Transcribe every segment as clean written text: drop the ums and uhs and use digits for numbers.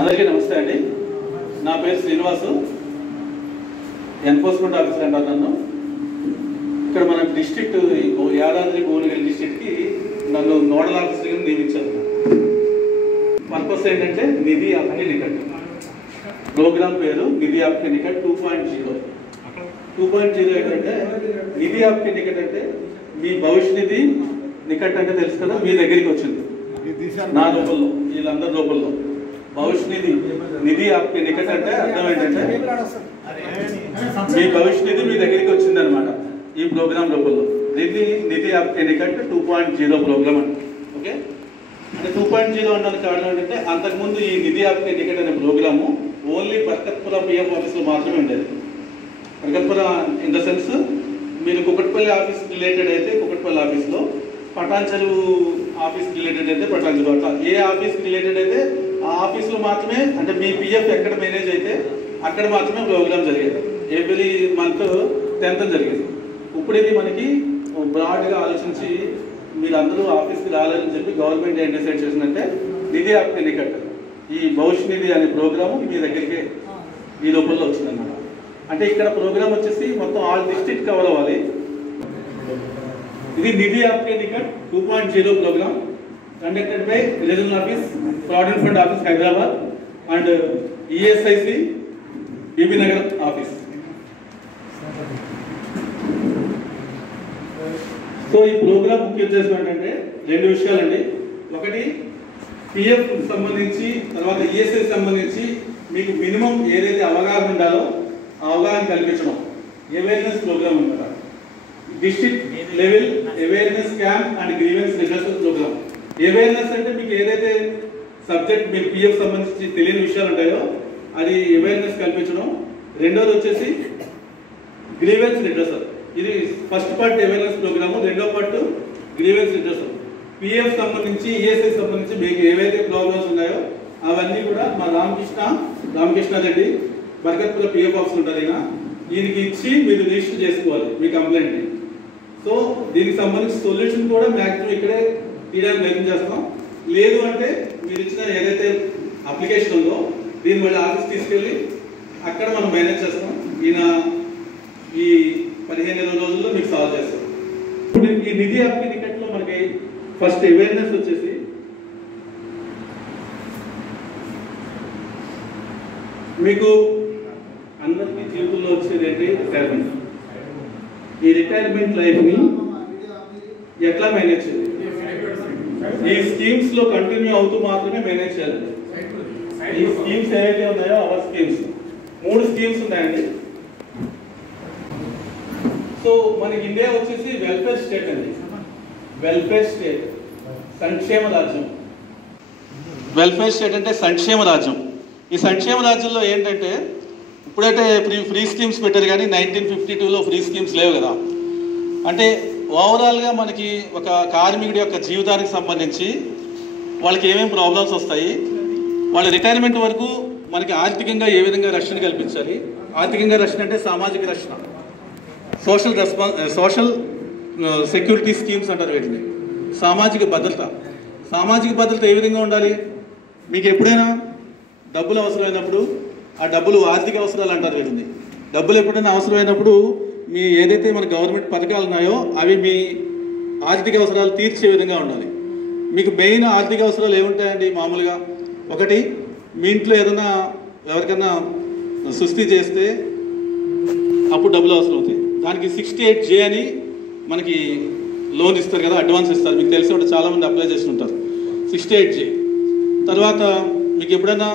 అందరికీ నమస్తే అండి. నా పేరు శ్రీనివాసు, ఎన్ఫోర్స్మెంట్ ఆఫీసర్ అంటారు నన్ను. ఇక్కడ మన డిస్ట్రిక్ట్ యాదాద్రి భువనగిరి డిస్ట్రిక్ట్కి నన్ను నోడల్ ఆఫీసర్గా నియమించారు. పర్పస్ ఏంటంటే నిధి ఆప్కే నికట్, ప్రోగ్రామ్ పేరు నిధి ఆప్కే నికట్ 2.0. 2.0 ఏంటంటే నిధి ఆప్కే నికట్ అంటే మీ భవిష్య నిధి నికట్ అంటే తెలుసు కదా, మీ దగ్గరికి వచ్చింది. నా లోపల్లో, వీళ్ళందరి లోపల్లో భవిష్య నిధి ఆప్కే నికట్ అంటే అర్థం ఏంటంటే మీ భవిష్య నిధి మీ దగ్గరికి వచ్చింది అనమాట. ఈ ప్రోగ్రామ్ లోపల్లో నిధి ఆప్కే నికట్ 2.0 ప్రోగ్రామ్ అంట. ఓకే, అంటే 2.0 అనడానికి కారణం ఏంటంటే అంతకుముందు ఈ నిధి ఆప్కే నికట్ అనే ప్రోగ్రాము ఓన్లీ బర్కత్పుర పిఎఫ్ ఆఫీస్లో మాత్రమే ఉండేది. బర్కత్పుర ఇన్ ద సెన్స్ మీరు కుకట్పల్లి ఆఫీస్ రిలేటెడ్ అయితే కుకట్పల్లి ఆఫీస్లో, పటాన్చెరు ఆఫీస్ రిలేటెడ్ అయితే పటాన్చెరు, అట్లా ఏ ఆఫీస్ రిలేటెడ్ అయితే ఆ ఆఫీస్లో మాత్రమే, అంటే మీ పిఎఫ్ ఎక్కడ మేనేజ్ అయితే అక్కడ మాత్రమే ప్రోగ్రామ్ జరిగేది. ఎవ్రీ మంత్ 10th జరిగేది. ఇప్పుడు ఇది మనకి బ్రాడ్గా ఆలోచించి మీరు అందరూ ఆఫీస్కి రాలేదని చెప్పి గవర్నమెంట్ ఏం డిసైడ్ చేసిందంటే నిధి ఆప్కే నికట్, ఈ భవిష్య నిధి అనే ప్రోగ్రాము మీ దగ్గరికి ఈ లోపల్లో వచ్చిందన్నమాట. అంటే ఇక్కడ ప్రోగ్రామ్ వచ్చేసి మొత్తం ఆల్ డిస్ట్రిక్ట్ కవర్ అవ్వాలి. ఇది Nidhi Aapke Nikat 2.0 programme conducted by regional office provident fund office Hyderabad and ESIC Bibinagar office. So ఈ ప్రోగ్రామ్ ముఖ్య ఉద్దేశం ఏంటంటే 2 విషయాలండి. ఒకటి, పిఎఫ్ సంబంధించి, తర్వాత ఈఎస్ఐ సంబంధించి మీకు మినిమం ఏదైతే అవగాహన ఉండాలో ఆ అవగాహన కల్పించడం, అవేర్నెస్ ప్రోగ్రామ్ అనమాట. District level awareness camp and grievance redressal programme. Awareness అంటే మీకు ఏదైతే సబ్జెక్ట్ మీకు పిఎఫ్ సంబంధించి తెలియని విషయాలు ఉంటాయో అది అవేర్నెస్ కల్పించడం. రెండోది వచ్చేసి గ్రీవెన్స్ రిడ్రెసల్. ఇది ఫస్ట్ పార్ట్ అవేర్నెస్ ప్రోగ్రాము, రెండో పార్ట్ గ్రీవెన్స్ రిడ్రెసల్. పిఎఫ్ సంబంధించి ఈఎస్ఐ సంబంధించి మీకు ఏవైతే ప్రాబ్లమ్స్ ఉన్నాయో అవన్నీ కూడా మా రామకృష్ణారెడ్డి బర్కత్పుర పిఎఫ్ ఆఫీస్ ఉంటుంది, ఈయనకి ఇచ్చి మీరు రిజిస్టర్ చేసుకోవాలి మీ కంప్లైంట్ని. సో దీనికి సంబంధించి సొల్యూషన్ కూడా మ్యాక్సిమం ఇక్కడే తీయడానికి ప్రయత్నం చేస్తాం. లేదు అంటే మీరు ఇచ్చిన ఏదైతే అప్లికేషన్ ఉందో దీన్ని మళ్ళీ ఆఫీస్ తీసుకెళ్ళి అక్కడ మనం మేనేజ్ చేస్తాం. ఈయన ఈ 15-20 రోజుల్లో మీకు సాల్వ్ చేస్తాం. ఇప్పుడు ఈ నిధి ఆప్కే నికట్లో మనకి ఫస్ట్ అవేర్నెస్ వచ్చేసి మీకు అందరికీ జీవితంలో వచ్చేది ఏంటి, రిటైర్మెంట్. ఈ రిటైర్మెంట్ లైఫ్ని ఎట్లా మేనేజ్ చేయాలి, ఈ స్కీమ్స్ లో కంటిన్యూ అవుతూ మాత్రమే మేనేజ్ చేయాలి. ఈ స్కీమ్స్ ఏవైతే ఉన్నాయో అవర్ స్కీమ్స్ 3 స్కీమ్స్ ఉన్నాయండి. సో మనకి ఇండియా వచ్చేసి వెల్ఫేర్ స్టేట్ అండి. వెల్ఫేర్ స్టేట్, సంక్షేమ రాజ్యం. వెల్ఫేర్ స్టేట్ అంటే సంక్షేమ రాజ్యం. ఈ సంక్షేమ రాజ్యంలో ఏంటంటే ఇప్పుడైతే ఫ్రీ స్కీమ్స్ పెట్టారు, కానీ 1952లో ఫ్రీ స్కీమ్స్ లేవు కదా. అంటే ఓవరాల్గా మనకి ఒక కార్మికుడి యొక్క జీవితానికి సంబంధించి వాళ్ళకి ఏమేమి ప్రాబ్లమ్స్ వస్తాయి, వాళ్ళ రిటైర్మెంట్ వరకు మనకి ఆర్థికంగా ఏ విధంగా రక్షణ కల్పించాలి. ఆర్థికంగా రక్షణ అంటే సామాజిక రక్షణ, సోషల్ సెక్యూరిటీ స్కీమ్స్ అంటారు వీటిని. సామాజిక భద్రత. సామాజిక భద్రత ఏ విధంగా ఉండాలి, మీకు ఎప్పుడైనా డబ్బులు అవసరమైనప్పుడు, ఆ డబ్బులు ఆర్థిక అవసరాలు అంటారు వీటిని. డబ్బులు ఎప్పుడైనా అవసరమైనప్పుడు మీ ఏదైతే మన గవర్నమెంట్ పథకాలు ఉన్నాయో అవి మీ ఆర్థిక అవసరాలు తీర్చే విధంగా ఉండాలి. మీకు మెయిన్ ఆర్థిక అవసరాలు ఏముంటాయండి మామూలుగా? ఒకటి, మీ ఇంట్లో ఏదైనా ఎవరికైనా సుస్థి చేస్తే అప్పుడు డబ్బులు అవసరం అవుతాయి. దానికి 68J అని మనకి లోన్ ఇస్తారు కదా, అడ్వాన్స్ ఇస్తారు. మీకు తెలిసి ఉంటే చాలామంది అప్లై చేసి ఉంటారు 68J. తర్వాత మీకు ఎప్పుడైనా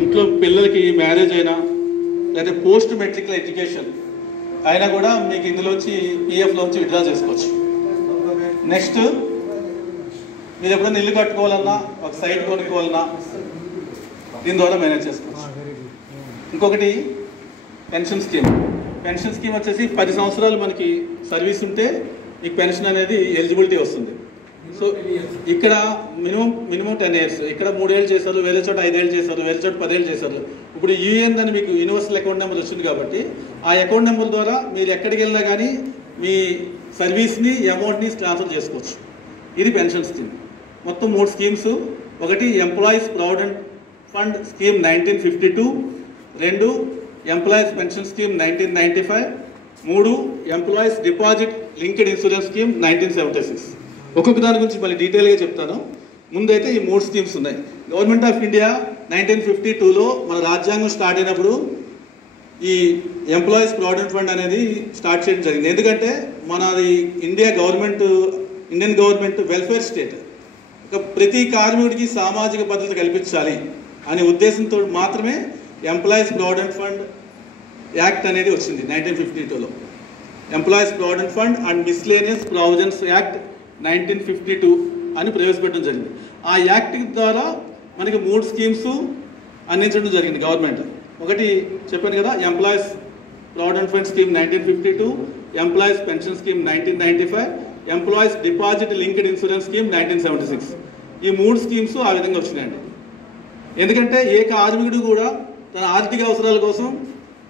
ఇంట్లో పిల్లలకి మ్యారేజ్ అయినా లేదా పోస్ట్ మెట్రికల్ ఎడ్యుకేషన్ అయినా కూడా మీకు ఇందులోంచి పిఎఫ్లోంచి విత్డ్రా చేసుకోవచ్చు. నెక్స్ట్, మీరు ఎప్పుడైనా ఇల్లు కట్టుకోవాలన్నా, ఒక సైట్ కొనుక్కోవాలన్నా దీని ద్వారా మేనేజ్ చేసుకోవచ్చు. ఇంకొకటి పెన్షన్ స్కీమ్. పెన్షన్ స్కీమ్ వచ్చేసి 10 సంవత్సరాలు మనకి సర్వీస్ ఉంటే మీకు పెన్షన్ అనేది ఎలిజిబిలిటీ వస్తుంది. సో ఇక్కడ మినిమం 10 years. ఇక్కడ 3 ఏళ్ళు చేశారు, వేరే చోట 5 ఏళ్ళు చేశారు, వేరే చోట 10 ఏళ్ళు చేశారు. ఇప్పుడు యూఎన్ అని మీకు యూనివర్సల్ అకౌంట్ నెంబర్ వచ్చింది కాబట్టి ఆ అకౌంట్ నెంబర్ ద్వారా మీరు ఎక్కడికి వెళ్ళినా కానీ మీ సర్వీస్ని, అమౌంట్ని ట్రాన్స్ఫర్ చేసుకోవచ్చు. ఇది పెన్షన్ స్కీమ్. మొత్తం 3 స్కీమ్స్. ఒకటి employees provident fund scheme 1952, 2 employees pension scheme 1995, 3 employees deposit linked insurance scheme 1976. ఒక్కొక్క దాని గురించి మళ్ళీ డీటెయిల్గా చెప్తాను. ముందైతే ఈ 3 స్కీమ్స్ ఉన్నాయి. గవర్నమెంట్ ఆఫ్ ఇండియా 1952లో మన రాజ్యాంగం స్టార్ట్ అయినప్పుడు ఈ ఎంప్లాయీస్ ప్రావిడెంట్ ఫండ్ అనేది స్టార్ట్ చేయడం జరిగింది. ఎందుకంటే మనది ఇండియన్ గవర్నమెంట్ వెల్ఫేర్ స్టేట్. ప్రతి కార్మికుడికి సామాజిక భద్రత కల్పించాలి అనే ఉద్దేశంతో మాత్రమే ఎంప్లాయీస్ ప్రావిడెంట్ ఫండ్ యాక్ట్ అనేది వచ్చింది 1952లో. Employees provident fund and miscellaneous provisions act 1952 అని ప్రవేశపెట్టడం జరిగింది. ఆ యాక్ట్ ద్వారా మనకి 3 స్కీమ్స్ అందించడం జరిగింది గవర్నమెంట్. ఒకటి చెప్పాను కదా, employees provident fund scheme 1952, employees pension scheme 1995, employees deposit linked insurance scheme 1976. ఈ 3 స్కీమ్స్ ఆ విధంగా వచ్చినాయండి. ఎందుకంటే ఏ కార్మికుడు కూడా తన ఆర్థిక అవసరాల కోసం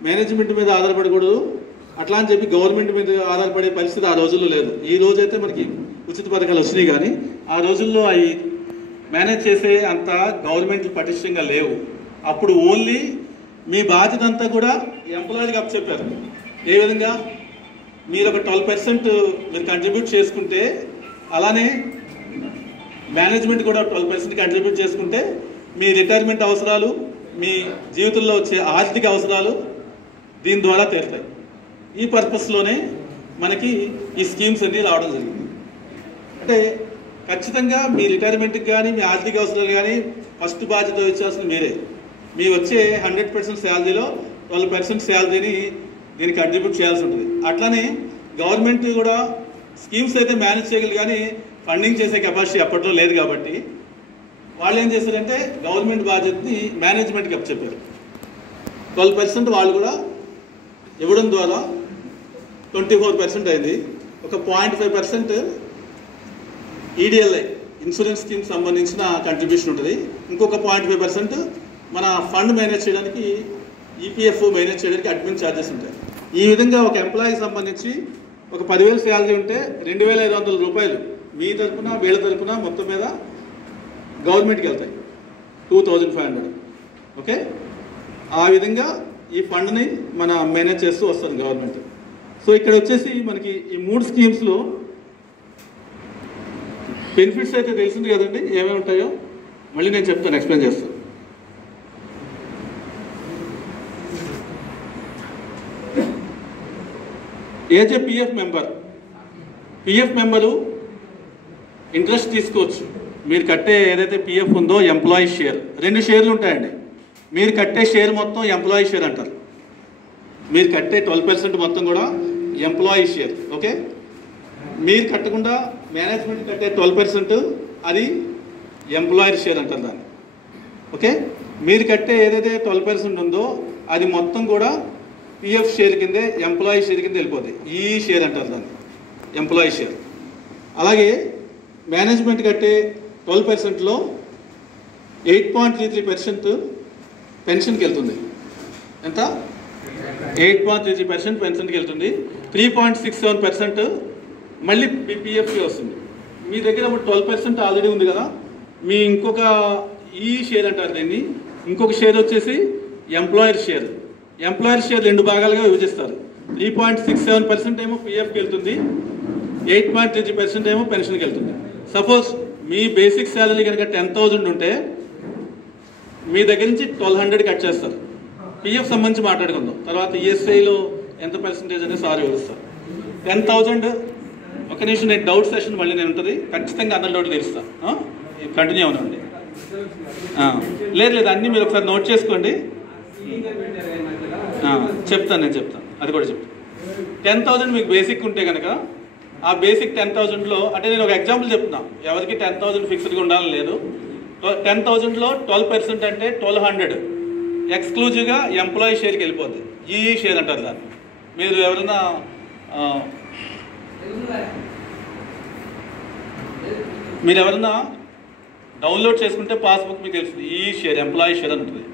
మేనేజ్మెంట్ మీద ఆధారపడకూడదు, అట్లా అని చెప్పి గవర్నమెంట్ మీద ఆధారపడే పరిస్థితి ఆ రోజుల్లో లేదు. ఈ రోజైతే మనకి ఉచిత పథకాలు వచ్చినాయి, కానీ ఆ రోజుల్లో అవి మేనేజ్ చేసే అంత గవర్నమెంట్ పటిష్టంగా లేవు. అప్పుడు ఓన్లీ మీ బాధ్యత అంతా కూడా ఎంప్లాయీకి అప్పచెప్పారు. ఏ విధంగా మీరు ఒక 12% మీరు కంట్రిబ్యూట్ చేసుకుంటే, అలానే మేనేజ్మెంట్ కూడా 12% కంట్రిబ్యూట్ చేసుకుంటే మీ రిటైర్మెంట్ అవసరాలు, మీ జీవితంలో వచ్చే ఆర్థిక అవసరాలు దీని ద్వారా తీరుతాయి. ఈ పర్పస్లోనే మనకి ఈ స్కీమ్స్ అన్నీ రావడం జరిగింది. అంటే ఖచ్చితంగా మీ రిటైర్మెంట్కి కానీ మీ ఆర్థిక అవసరాలు కానీ ఫస్ట్ బాధ్యత వచ్చేస్తుంది మీరే. మీ వచ్చే 100% శాలరీలో 12% శాలరీని దీనికి కంట్రిబ్యూట్ చేయాల్సి ఉంటుంది. అట్లానే గవర్నమెంట్ కూడా స్కీమ్స్ అయితే మేనేజ్ చేయగలరు, కానీ ఫండింగ్ చేసే కెపాసిటీ అప్పట్లో లేదు. కాబట్టి వాళ్ళు ఏం చేశారంటే గవర్నమెంట్ బాధ్యతని మేనేజ్మెంట్కి అప్పచెప్పారు. 12% వాళ్ళు కూడా ఇవ్వడం ద్వారా 24% అయింది. ఒక 0.5% ఈడిఎల్ఐ ఇన్సూరెన్స్ స్కీమ్ సంబంధించిన కంట్రిబ్యూషన్ ఉంటుంది. ఇంకొక 0.5% మన ఫండ్ మేనేజ్ చేయడానికి, ఈపీఎఫ్ఓ మేనేజ్ చేయడానికి అడ్మిన్ ఛార్జెస్ ఉంటాయి. ఈ విధంగా ఒక ఎంప్లాయీకి సంబంధించి ఒక 10,000 శాలరీ ఉంటే 2,500 రూపాయలు మీ తరపున వీళ్ళ తరపున మొత్తం మీద గవర్నమెంట్కి వెళ్తాయి, 2,500. ఓకే, ఆ విధంగా ఈ ఫండ్ని మన మేనేజ్ చేస్తూ వస్తుంది గవర్నమెంట్. సో ఇక్కడ వచ్చేసి మనకి ఈ 3 స్కీమ్స్లో బెనిఫిట్స్ అయితే తెలిసింది కదండి, ఏమేమి ఉంటాయో మళ్ళీ నేను చెప్తాను, ఎక్స్ప్లెయిన్ చేస్తాను. ఏజ్ ఏ పిఎఫ్ మెంబరు ఇంట్రెస్ట్ తీసుకోవచ్చు. మీరు కట్టే ఏదైతే పిఎఫ్ ఉందో ఎంప్లాయీ షేర్, 2 షేర్లు ఉంటాయండి. మీరు కట్టే షేర్ మొత్తం ఎంప్లాయీ షేర్ అంటారు. మీరు కట్టే 12% మొత్తం కూడా ఎంప్లాయీ షేర్. ఓకే, మీరు కట్టకుండా మేనేజ్మెంట్ కట్టే 12% అది ఎంప్లాయర్ షేర్ అంటారు దాన్ని. ఓకే, మీరు కట్టే ఏదైతే 12% ఉందో అది మొత్తం కూడా పిఎఫ్ షేర్ కిందే, ఎంప్లాయీ షేర్ కింద వెళ్ళిపోతుంది. ఈ షేర్ అంటారు దాన్ని, ఎంప్లాయీ షేర్. అలాగే మేనేజ్మెంట్ కట్టే 12%లో 8.33% పెన్షన్కి వెళ్తుంది. ఎంత? 8.33% పెన్షన్కి వెళ్తుంది. 3.67% మళ్ళీ పిఎఫ్కి వస్తుంది. మీ దగ్గర ఇప్పుడు 12% ఆల్రెడీ ఉంది కదా, మీ ఇంకొక ఈ షేర్ అంటారు దీన్ని, ఇంకొక షేర్ వచ్చేసి ఎంప్లాయర్ షేర్. ఎంప్లాయర్ షేర్ 2 భాగాలుగా విభజిస్తారు. 3.67% ఏమో పిఎఫ్కి వెళ్తుంది, 8.33% ఏమో పెన్షన్కి వెళ్తుంది. సపోజ్ మీ బేసిక్ శాలరీ కనుక 10,000 ఉంటే మీ దగ్గర నుంచి 1,200 కట్ చేస్తారు. పిఎఫ్ సంబంధించి మాట్లాడుకుందాం తర్వాత. ఈఎస్ఐలో ఎంత పర్సెంటేజ్ అనేది సార్ వివరిస్తారు. 10,000 ఒక నిమిషం, నేను డౌట్ సెషన్ మళ్ళీ నేను ఉంటుంది, ఖచ్చితంగా అందరి డౌట్ తెలుస్తాను. కంటిన్యూ అవునండి. లేదు అన్నీ మీరు ఒకసారి నోట్ చేసుకోండి, చెప్తాను, నేను చెప్తాను, అది కూడా చెప్తాను. 10,000 మీకు బేసిక్ ఉంటే కనుక ఆ బేసిక్ 10,000లో, అంటే నేను ఒక ఎగ్జాంపుల్ చెప్తున్నాను, ఎవరికి 10,000 ఫిక్స్డ్గా ఉండాలని లేదు. 10,000లో 12% అంటే 1,200 ఎక్స్క్లూజివ్గా ఎంప్లాయీ షేర్కి వెళ్ళిపోద్ది. ఈ షేర్ అంటారు దాన్ని. మీరు ఎవరైనా డౌన్లోడ్ చేసుకుంటే పాస్బుక్ మీకు తెలుస్తుంది, ఈ షేర్ ఎంప్లాయీ షేర్ అని ఉంటుంది,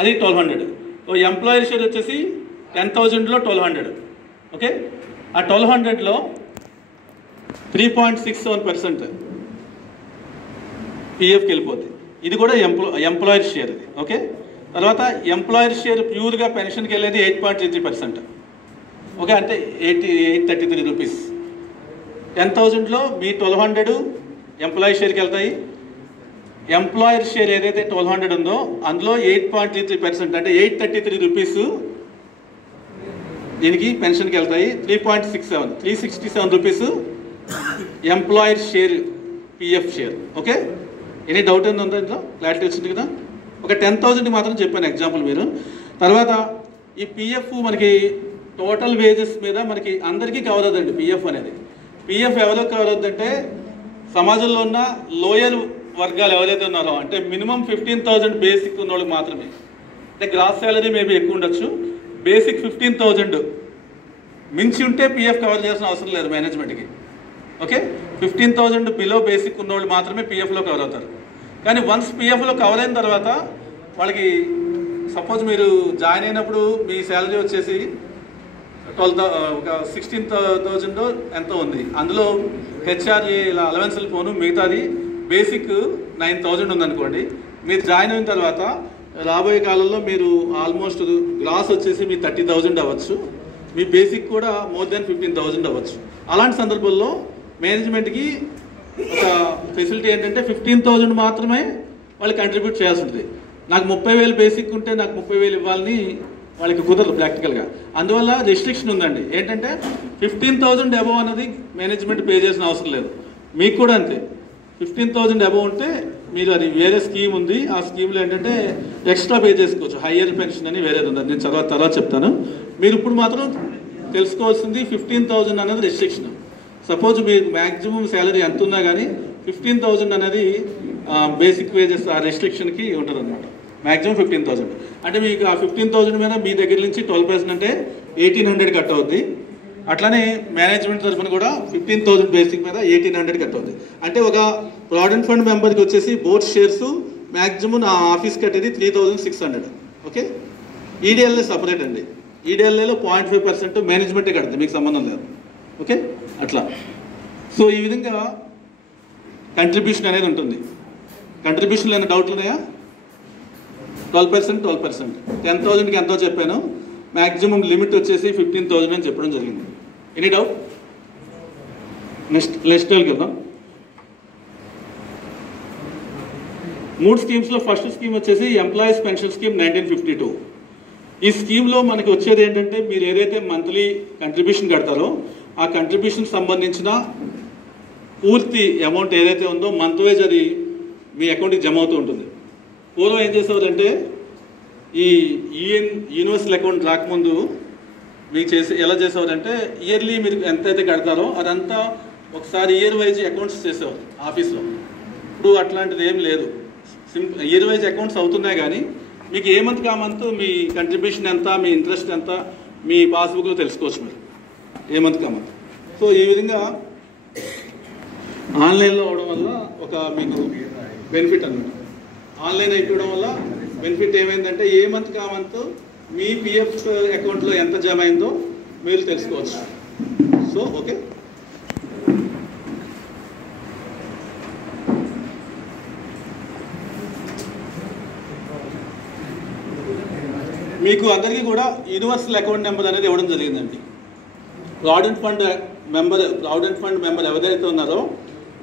అది 1,200. సో ఎంప్లాయీ షేర్ వచ్చేసి 10,000లో 1,200. ఓకే, ఆ 1,200లో 3.67% పిఎఫ్కి వెళ్ళిపోద్ది. ఇది కూడా ఎంప్లాయర్ షేర్ ఇది. ఓకే, తర్వాత ఎంప్లాయర్ షేర్ ప్యూర్గా పెన్షన్కి వెళ్ళేది 8.33%. ఓకే, అంటే 833 రూపీస్. 10,000లో మీ 1,200 ఎంప్లాయీ షేర్కి వెళ్తాయి. ఎంప్లాయర్ షేర్ ఏదైతే 1,200 ఉందో అందులో 8.33% అంటే 833 రూపీస్ దీనికి పెన్షన్కి వెళ్తాయి. 367 rupees employer share PF share. Okay, any doubt ఉందా ఇందులో? క్లారిటీ వచ్చింది కదా. ఒక 10,000 మాత్రం చెప్పాను ఎగ్జాంపుల్ మీరు. తర్వాత ఈ పిఎఫ్ మనకి టోటల్ వేజెస్ మీద మనకి అందరికీ కవర్ అవుతుందండి పిఎఫ్ అనేది. పిఎఫ్ ఎవరో కవర్ అవుతుందంటే సమాజంలో ఉన్న లోయర్ వర్గాలు ఎవరైతే ఉన్నారో, అంటే మినిమం 15,000 బేసిక్ ఉన్న వాళ్ళకి మాత్రమే. అంటే గ్రాస్ శాలరీ మేబీ ఎక్కువ ఉండొచ్చు, బేసిక్ 15,000 మించి ఉంటే పిఎఫ్ కవర్ చేయాల్సిన అవసరం లేదు మేనేజ్మెంట్కి. ఓకే, 15,000 బిలో బేసిక్ ఉన్నవాళ్ళు మాత్రమే పిఎఫ్లో కవర్ అవుతారు. కానీ వన్స్ పిఎఫ్లో కవర్ అయిన తర్వాత వాళ్ళకి సపోజ్ మీరు జాయిన్ అయినప్పుడు మీ శాలరీ వచ్చేసి 16,000 ఎంతో ఉంది. అందులో హెచ్ఆర్ఏ ఇలా అలవెన్స్లు పోను మిగతాది బేసిక్ 9,000 ఉందనుకోండి. మీరు జాయిన్ అయిన తర్వాత రాబోయే కాలంలో మీరు ఆల్మోస్ట్ గ్రాస్ వచ్చేసి మీ 30,000 అవ్వచ్చు, మీ బేసిక్ కూడా మోర్ దెన్ 15,000 అవ్వచ్చు. అలాంటి సందర్భంలో మేనేజ్మెంట్కి ఒక ఫెసిలిటీ ఏంటంటే 15,000 మాత్రమే వాళ్ళు కంట్రిబ్యూట్ చేయాల్సి ఉంటుంది. నాకు 30,000 బేసిక్ ఉంటే నాకు 30,000 ఇవ్వాలని వాళ్ళకి కుదరదు ప్రాక్టికల్గా. అందువల్ల రెస్ట్రిక్షన్ ఉందండి. ఏంటంటే 15,000 అబవ్ అన్నది మేనేజ్మెంట్ పే చేసిన అవసరం లేదు. మీకు కూడా అంతే, 15,000 అబవ్ ఉంటే మీరు అది వేరే స్కీమ్ ఉంది, ఆ స్కీమ్లో ఏంటంటే ఎక్స్ట్రా పే చేసుకోవచ్చు. హయ్యర్ పెన్షన్ అని వేరేది ఉంది, నేను తర్వాత చెప్తాను. మీరు ఇప్పుడు మాత్రం తెలుసుకోవాల్సింది 15,000 అనేది రెస్ట్రిక్షన్. సపోజ్ మీకు మ్యాక్సిమం శాలరీ ఎంత ఉన్నా కానీ 15,000 అనేది బేసిక్ వేజెస్ ఆ రెస్ట్రిక్షన్కి ఉంటుంది అనమాట. మ్యాక్సిమం 15,000 అంటే మీకు ఆ 15,000 మీద మీ దగ్గర నుంచి 12% అంటే 1,800 కట్ అవుద్ది. అట్లానే మేనేజ్మెంట్ తరఫున కూడా 15,000 బేసిక్ మీద 1,800 కట్ అవుద్ది. అంటే ఒక ప్రావిడెంట్ ఫండ్ మెంబర్కి వచ్చేసి బోత్ షేర్స్ మ్యాక్సిమం నా ఆఫీస్ కట్టేది 3,600. ఓకే, ఈడిఎల్ఏ సపరేట్ అండి. ఈడిఎల్ఏలో 0.5% మేనేజ్మెంటే కడుతుంది, మీకు సంబంధం లేదు. ఓకే, అట్లా. సో ఈ విధంగా కంట్రిబ్యూషన్ అనేది ఉంటుంది. కంట్రిబ్యూషన్లో ఏమైనా డౌట్లు ఉన్నాయా? 12%. 10,000కి ఎంతో చెప్పాను, మ్యాక్సిమం లిమిట్ వచ్చేసి 15,000 అని చెప్పడం జరిగింది. Any doubt? నెక్స్ట్ లెవెల్కి వెళ్దాం. 3 స్కీమ్స్లో ఫస్ట్ స్కీమ్ వచ్చేసి ఎంప్లాయీస్ పెన్షన్ స్కీమ్ 1952. ఈ స్కీమ్లో మనకి వచ్చేది ఏంటంటే మీరు ఏదైతే మంత్లీ కంట్రిబ్యూషన్ కడతారో ఆ కంట్రిబ్యూషన్ సంబంధించిన పూర్తి అమౌంట్ ఏదైతే ఉందో మంత్ వైజ్ అది మీ అకౌంట్కి జమ అవుతూ ఉంటుంది. పూర్వం ఏం చేసేవారంటే ఈ యూనివర్సల్ అకౌంట్ రాకముందు మీకు ఎలా చేసేవారంటే ఇయర్లీ మీరు ఎంతైతే కడతారో అదంతా ఒకసారి ఇయర్ వైజ్ అకౌంట్స్ చేసేవారు ఆఫీస్లో. ఇప్పుడు అట్లాంటిది ఏం లేదు, ఇయర్ వైజ్ అకౌంట్స్ అవుతున్నాయి. కానీ మీకు ఏ మంత్ కా మంత్ మీ కంట్రిబ్యూషన్ ఎంత, మీ ఇంట్రెస్ట్ ఎంత మీ పాస్బుక్లో తెలుసుకోవచ్చు మీరు ఏ మంత్ కా మంత్. సో ఈ విధంగా ఆన్లైన్లో అవడం వల్ల ఒక మీకు బెనిఫిట్ అన్నమాట. ఆన్లైన్ అయిపోవడం వల్ల బెనిఫిట్ ఏమైందంటే ఏ మంత్ కా మంత్ మీ పిఎఫ్ అకౌంట్లో ఎంత జమ అయిందో మీరు తెలుసుకోవచ్చు. సో ఓకే, మీకు అందరికీ కూడా యూనివర్సల్ అకౌంట్ నెంబర్ అనేది ఇవ్వడం జరిగిందండి. ప్రావిడెంట్ ఫండ్ మెంబర్ ఎవరైతే ఉన్నారో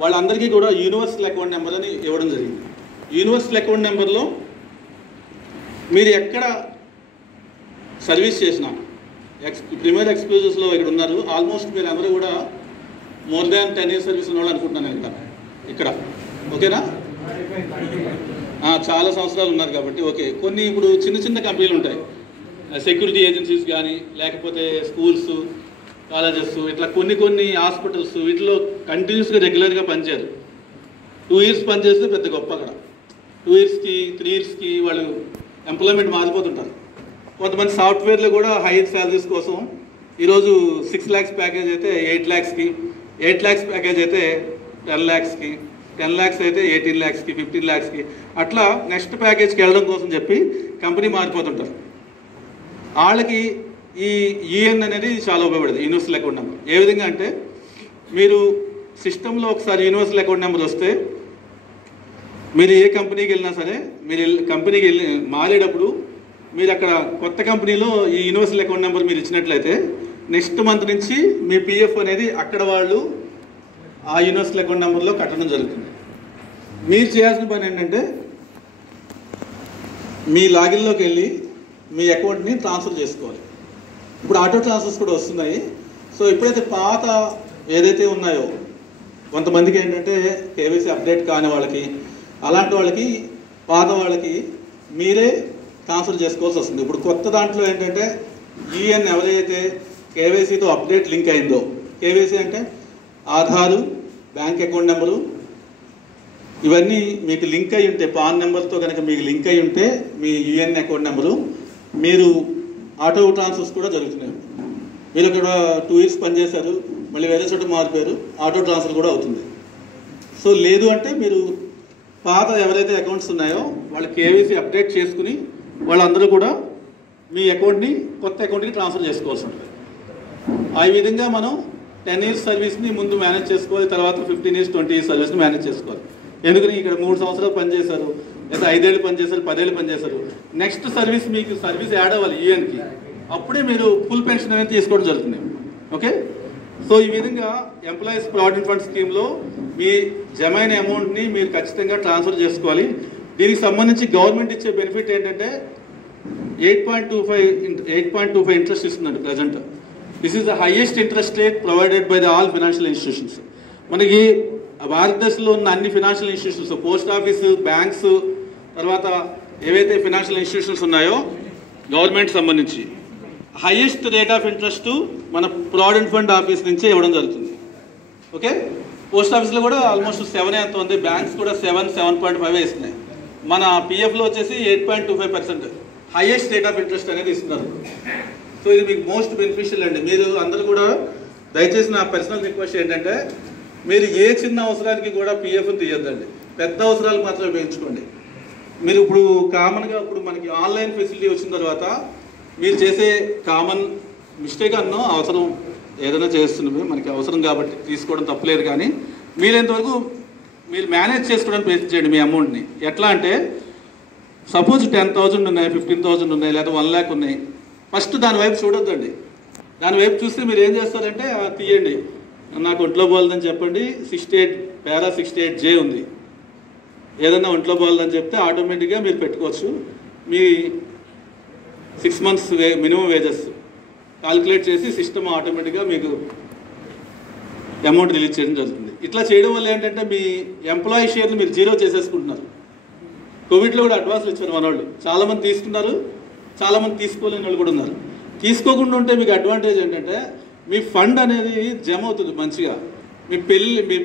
వాళ్ళందరికీ కూడా యూనివర్సల్ అకౌంట్ నెంబర్ అని ఇవ్వడం జరిగింది. యూనివర్సల్ అకౌంట్ నెంబర్లో మీరు ఎక్కడ సర్వీస్ చేసినా ప్రీమియర్ ఎక్స్క్లూజివ్స్లో ఇక్కడ ఉన్నారు, ఆల్మోస్ట్ మీరు అందరూ కూడా మోర్ దాన్ 10 years సర్వీస్ ఉన్న వాళ్ళు అనుకుంటున్నాను ఇక్కడ. ఓకేనా? చాలా సంవత్సరాలు ఉన్నారు కాబట్టి ఓకే. కొన్ని ఇప్పుడు చిన్న కంపెనీలు ఉంటాయి, సెక్యూరిటీ ఏజెన్సీస్ కానీ లేకపోతే స్కూల్స్, కాలేజెస్, ఇట్లా కొన్ని హాస్పిటల్స్ వీటిలో కంటిన్యూస్గా రెగ్యులర్గా పనిచేయరు. 2 years పనిచేస్తే పెద్ద గొప్ప. అక్కడ 2 yearsకి 3 yearsకి వాళ్ళు ఎంప్లాయ్మెంట్ మారిపోతుంటారు. కొంతమంది సాఫ్ట్వేర్లో కూడా హైయర్ శాలరీస్ కోసం ఈరోజు 6 lakhs ప్యాకేజ్ అయితే 8 lakhsకి, 8 lakhs ప్యాకేజ్ అయితే 10 lakhsకి, 10 lakhs అయితే 18 lakhsకి, 15 lakhsకి అట్లా నెక్స్ట్ ప్యాకేజ్కి వెళ్ళడం కోసం చెప్పి కంపెనీ మారిపోతుంటారు. వాళ్ళకి ఈ యూఎన్ అనేది చాలా ఉపయోగపడుతుంది, యూనివర్సల్ అకౌంట్ నెంబర్. ఏ విధంగా అంటే మీరు సిస్టంలో ఒకసారి యూనివర్సల్ అకౌంట్ నెంబర్ వస్తే మీరు ఏ కంపెనీకి వెళ్ళినా సరే, మీరు కంపెనీకి వెళ్ళి మారేటప్పుడు మీరు అక్కడ కొత్త కంపెనీలో ఈ యూనివర్సల్ అకౌంట్ నెంబర్ మీరు ఇచ్చినట్లయితే నెక్స్ట్ మంత్ నుంచి మీ పిఎఫ్ అనేది అక్కడ వాళ్ళు ఆ యూనివర్సల్ అకౌంట్ నెంబర్లో కట్టడం జరుగుతుంది. మీరు చేయాల్సిన పని ఏంటంటే మీ లాగిన్లోకి వెళ్ళి మీ అకౌంట్ని ట్రాన్స్ఫర్ చేసుకోవాలి. ఇప్పుడు ఆటో ట్రాన్స్ఫర్స్ కూడా వస్తున్నాయి. సో ఎప్పుడైతే పాత ఏదైతే ఉన్నాయో కొంతమందికి ఏంటంటే కేవైసీ అప్డేట్ కాని వాళ్ళకి, అలాంటి వాళ్ళకి, పాత వాళ్ళకి మీరే ట్రాన్స్ఫర్ చేసుకోవాల్సి వస్తుంది. ఇప్పుడు కొత్త దాంట్లో ఏంటంటే ఈఎన్ ఎవరైతే కేవైసీతో అప్డేట్ లింక్ అయిందో, కేవైసీ అంటే ఆధారు, బ్యాంక్ అకౌంట్ నెంబరు, ఇవన్నీ మీకు లింక్ అయి ఉంటే, పాన్ నెంబర్తో కనుక మీకు లింక్ అయి ఉంటే మీ యూఎన్ అకౌంట్ నెంబరు, మీరు ఆటో ట్రాన్స్ఫర్స్ కూడా జరుగుతున్నాయి. మీరు ఇక్కడ 2 years పనిచేశారు, మళ్ళీ వేరే చోట మారిపోయారు, ఆటో ట్రాన్స్ఫర్ కూడా అవుతుంది. సో లేదు అంటే మీరు పాత ఎవరైతే అకౌంట్స్ ఉన్నాయో వాళ్ళు కేవైసీ అప్డేట్ చేసుకుని వాళ్ళందరూ కూడా మీ అకౌంట్ని కొత్త అకౌంట్కి ట్రాన్స్ఫర్ చేసుకోవాల్సి ఉంటుంది. ఆ విధంగా మనం 10 years సర్వీస్ని ముందు మేనేజ్ చేసుకోవాలి, తర్వాత 15 years 20 years సర్వీస్ని మేనేజ్ చేసుకోవాలి. ఎందుకని ఇక్కడ 3 సంవత్సరాలు పనిచేశారు, లేదా 5 ఏళ్ళు పనిచేశారు, 10 ఏళ్ళు పనిచేశారు, నెక్స్ట్ సర్వీస్ మీకు సర్వీస్ యాడ్ అవ్వాలి ఈఎన్కి, అప్పుడే మీరు ఫుల్ పెన్షన్ అనేది తీసుకోవడం జరుగుతుంది. ఓకే, సో ఈ విధంగా ఎంప్లాయీస్ ప్రావిడెంట్ ఫండ్ స్కీమ్లో మీ జమైన అమౌంట్ని మీరు ఖచ్చితంగా ట్రాన్స్ఫర్ చేసుకోవాలి. దీనికి సంబంధించి గవర్నమెంట్ ఇచ్చే బెనిఫిట్ ఏంటంటే 8.25 ఇంట్రెస్ట్ ఇస్తుందండి present. This is the highest interest rate provided by the all financial institutions. మనకి భారతదేశంలో ఉన్న అన్ని financial institutions, post office, banks, తర్వాత ఏవైతే ఫినాన్షియల్ ఇన్స్టిట్యూషన్స్ ఉన్నాయో గవర్నమెంట్ సంబంధించి హైయెస్ట్ రేట్ ఆఫ్ ఇంట్రెస్ట్ మన ప్రావిడెంట్ ఫండ్ ఆఫీస్ నుంచే ఇవ్వడం జరుగుతుంది. ఓకే, పోస్ట్ ఆఫీస్లో కూడా ఆల్మోస్ట్ 7 ఎంత ఉంది, బ్యాంక్స్ కూడా 7.5 ఇస్తున్నాయి. మన పిఎఫ్లో వచ్చేసి 8.25% హైయెస్ట్ రేట్ ఆఫ్ ఇంట్రెస్ట్ అనేది ఇస్తున్నారు. సో ఇది మీకు మోస్ట్ బెనిఫిషియల్ అండి. మీరు అందరూ కూడా దయచేసి నా పర్సనల్ రిక్వెస్ట్ ఏంటంటే మీరు ఏ చిన్న అవసరానికి కూడా పిఎఫ్ని తీయొద్దండి, పెద్ద అవసరాలు మాత్రమే ఉపయోగించుకోండి. మీరు ఇప్పుడు కామన్గా ఇప్పుడు మనకి ఆన్లైన్ ఫెసిలిటీ వచ్చిన తర్వాత మీరు చేసే కామన్ మిస్టేక్ అన్నో అవసరం ఏదైనా చేస్తున్నవి మనకి అవసరం కాబట్టి తీసుకోవడం తప్పలేదు. కానీ మీరెంతవరకు మీరు మేనేజ్ చేసుకోవడానికి ప్రయత్నం చేయండి మీ అమౌంట్ని. ఎట్లా అంటే సపోజ్ 10,000 ఉన్నాయి, 15,000 ఉన్నాయి, లేదా 1 lakh ఉన్నాయి. ఫస్ట్ దాని వైపు చూడొద్దండి. దాని వైపు చూస్తే మీరు ఏం చేస్తారంటే తీయండి, నాకు ఒంట్లో బాగుందని చెప్పండి, 68 పారా 68J ఉంది, ఏదన్నా ఒంట్లో బాగుందని చెప్తే ఆటోమేటిక్గా మీరు పెట్టుకోవచ్చు. మీ 6 months మినిమం వేజెస్ కాల్కులేట్ చేసి సిస్టమ్ ఆటోమేటిక్గా మీకు అమౌంట్ రిలీజ్ చేయడం జరుగుతుంది. ఇట్లా చేయడం వల్ల ఏంటంటే మీ ఎంప్లాయీ షేర్లు మీరు 0 చేసేసుకుంటున్నారు. కోవిడ్లో కూడా అడ్వాన్స్లు ఇచ్చారు మన వాళ్ళు, చాలామంది తీసుకున్నారు, చాలామంది తీసుకోలేని వాళ్ళు కూడా ఉన్నారు. తీసుకోకుండా ఉంటే మీకు అడ్వాంటేజ్ ఏంటంటే మీ ఫండ్ అనేది జమ అవుతుంది మంచిగా. మీ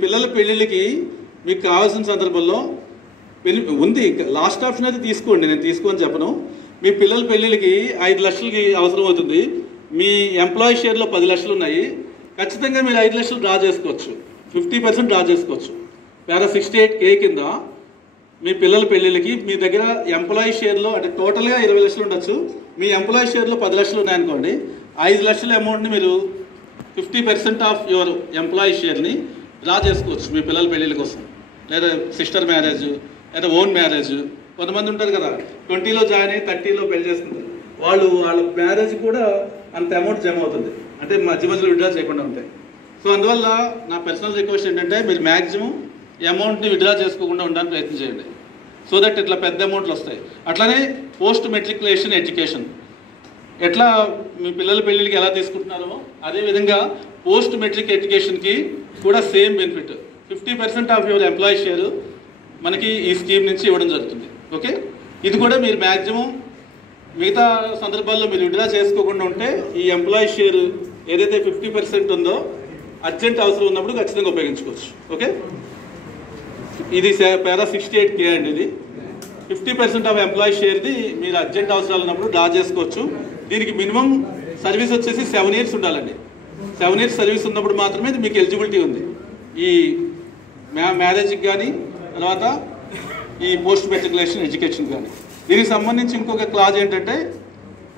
పిల్లల పెళ్ళిళ్ళకి మీకు కావాల్సిన సందర్భంలో ఉంది. లాస్ట్ ఆప్షన్ అయితే తీసుకోండి, నేను తీసుకోని చెప్పను. మీ పిల్లల పెళ్ళిళ్ళకి 5 లక్షలకి అవసరం అవుతుంది, మీ ఎంప్లాయీ షేర్లో 10 లక్షలు ఉన్నాయి, ఖచ్చితంగా మీరు 5 లక్షలు డ్రా చేసుకోవచ్చు, 50% డ్రా చేసుకోవచ్చు. పారా 68K కింద మీ పిల్లల పెళ్ళిళ్ళకి మీ దగ్గర ఎంప్లాయీ షేర్లో అంటే టోటల్గా 20 లక్షలు ఉండొచ్చు, మీ ఎంప్లాయీ షేర్లో 10 లక్షలు ఉన్నాయనుకోండి, 5 లక్షల అమౌంట్ని మీరు 50% ఆఫ్ యువర్ ఎంప్లాయీ షేర్ని డ్రా చేసుకోవచ్చు మీ పిల్లల పెళ్ళిళ్ళ కోసం, లేదా సిస్టర్ మ్యారేజ్, లేదా ఓన్ మ్యారేజ్. కొంతమంది ఉంటారు కదా 20లో జాయిన్ అయ్యి 30లో పెళ్లి చేసుకుంటారు, వాళ్ళ మ్యారేజ్ కూడా అంత అమౌంట్ జమ అవుతుంది, అంటే మధ్య మధ్యలో విత్డ్రా చేయకుండా ఉంటాయి. సో అందువల్ల నా పర్సనల్ రిక్వెస్ట్ ఏంటంటే మీరు మ్యాక్సిమం ఈ అమౌంట్ని విత్డ్రా చేసుకోకుండా ఉండడానికి ప్రయత్నం చేయండి, సో దట్ ఇట్లా పెద్ద అమౌంట్లు వస్తాయి. అట్లానే పోస్ట్ మెట్రికులేషన్ ఎడ్యుకేషన్ ఎట్లా మీ పిల్లల పెళ్ళిళ్ళకి ఎలా తీసుకుంటున్నారో అదేవిధంగా పోస్ట్ మెట్రిక్ ఎడ్యుకేషన్కి కూడా same benefit. 50% of your employee share మనకి ఈ స్కీమ్ నుంచి ఇవ్వడం జరుగుతుంది. ఓకే, ఇది కూడా మీరు మ్యాక్సిమం మిగతా సందర్భాల్లో మీరు విత్డ్రా చేసుకోకుండా ఉంటే ఈ ఎంప్లాయీ షేర్ ఏదైతే 50% ఉందో అర్జెంట్ అవసరం ఉన్నప్పుడు ఖచ్చితంగా ఉపయోగించుకోవచ్చు. ఓకే, ఇది పారా 68K అండి. ఇది 50% ఆఫ్ ఎంప్లాయీ షేర్ది మీరు అర్జెంట్ అవసరాలు ఉన్నప్పుడు డ్రా చేసుకోవచ్చు. దీనికి మినిమం సర్వీస్ వచ్చేసి 7 years ఉండాలండి. 7 years సర్వీస్ ఉన్నప్పుడు మాత్రమే మీకు ఎలిజిబిలిటీ ఉంది ఈ మ్యారేజ్కి కానీ తర్వాత ఈ పోస్ట్ మెట్రికులేషన్ ఎడ్యుకేషన్ కానీ. దీనికి సంబంధించి ఇంకొక క్లాజ్ ఏంటంటే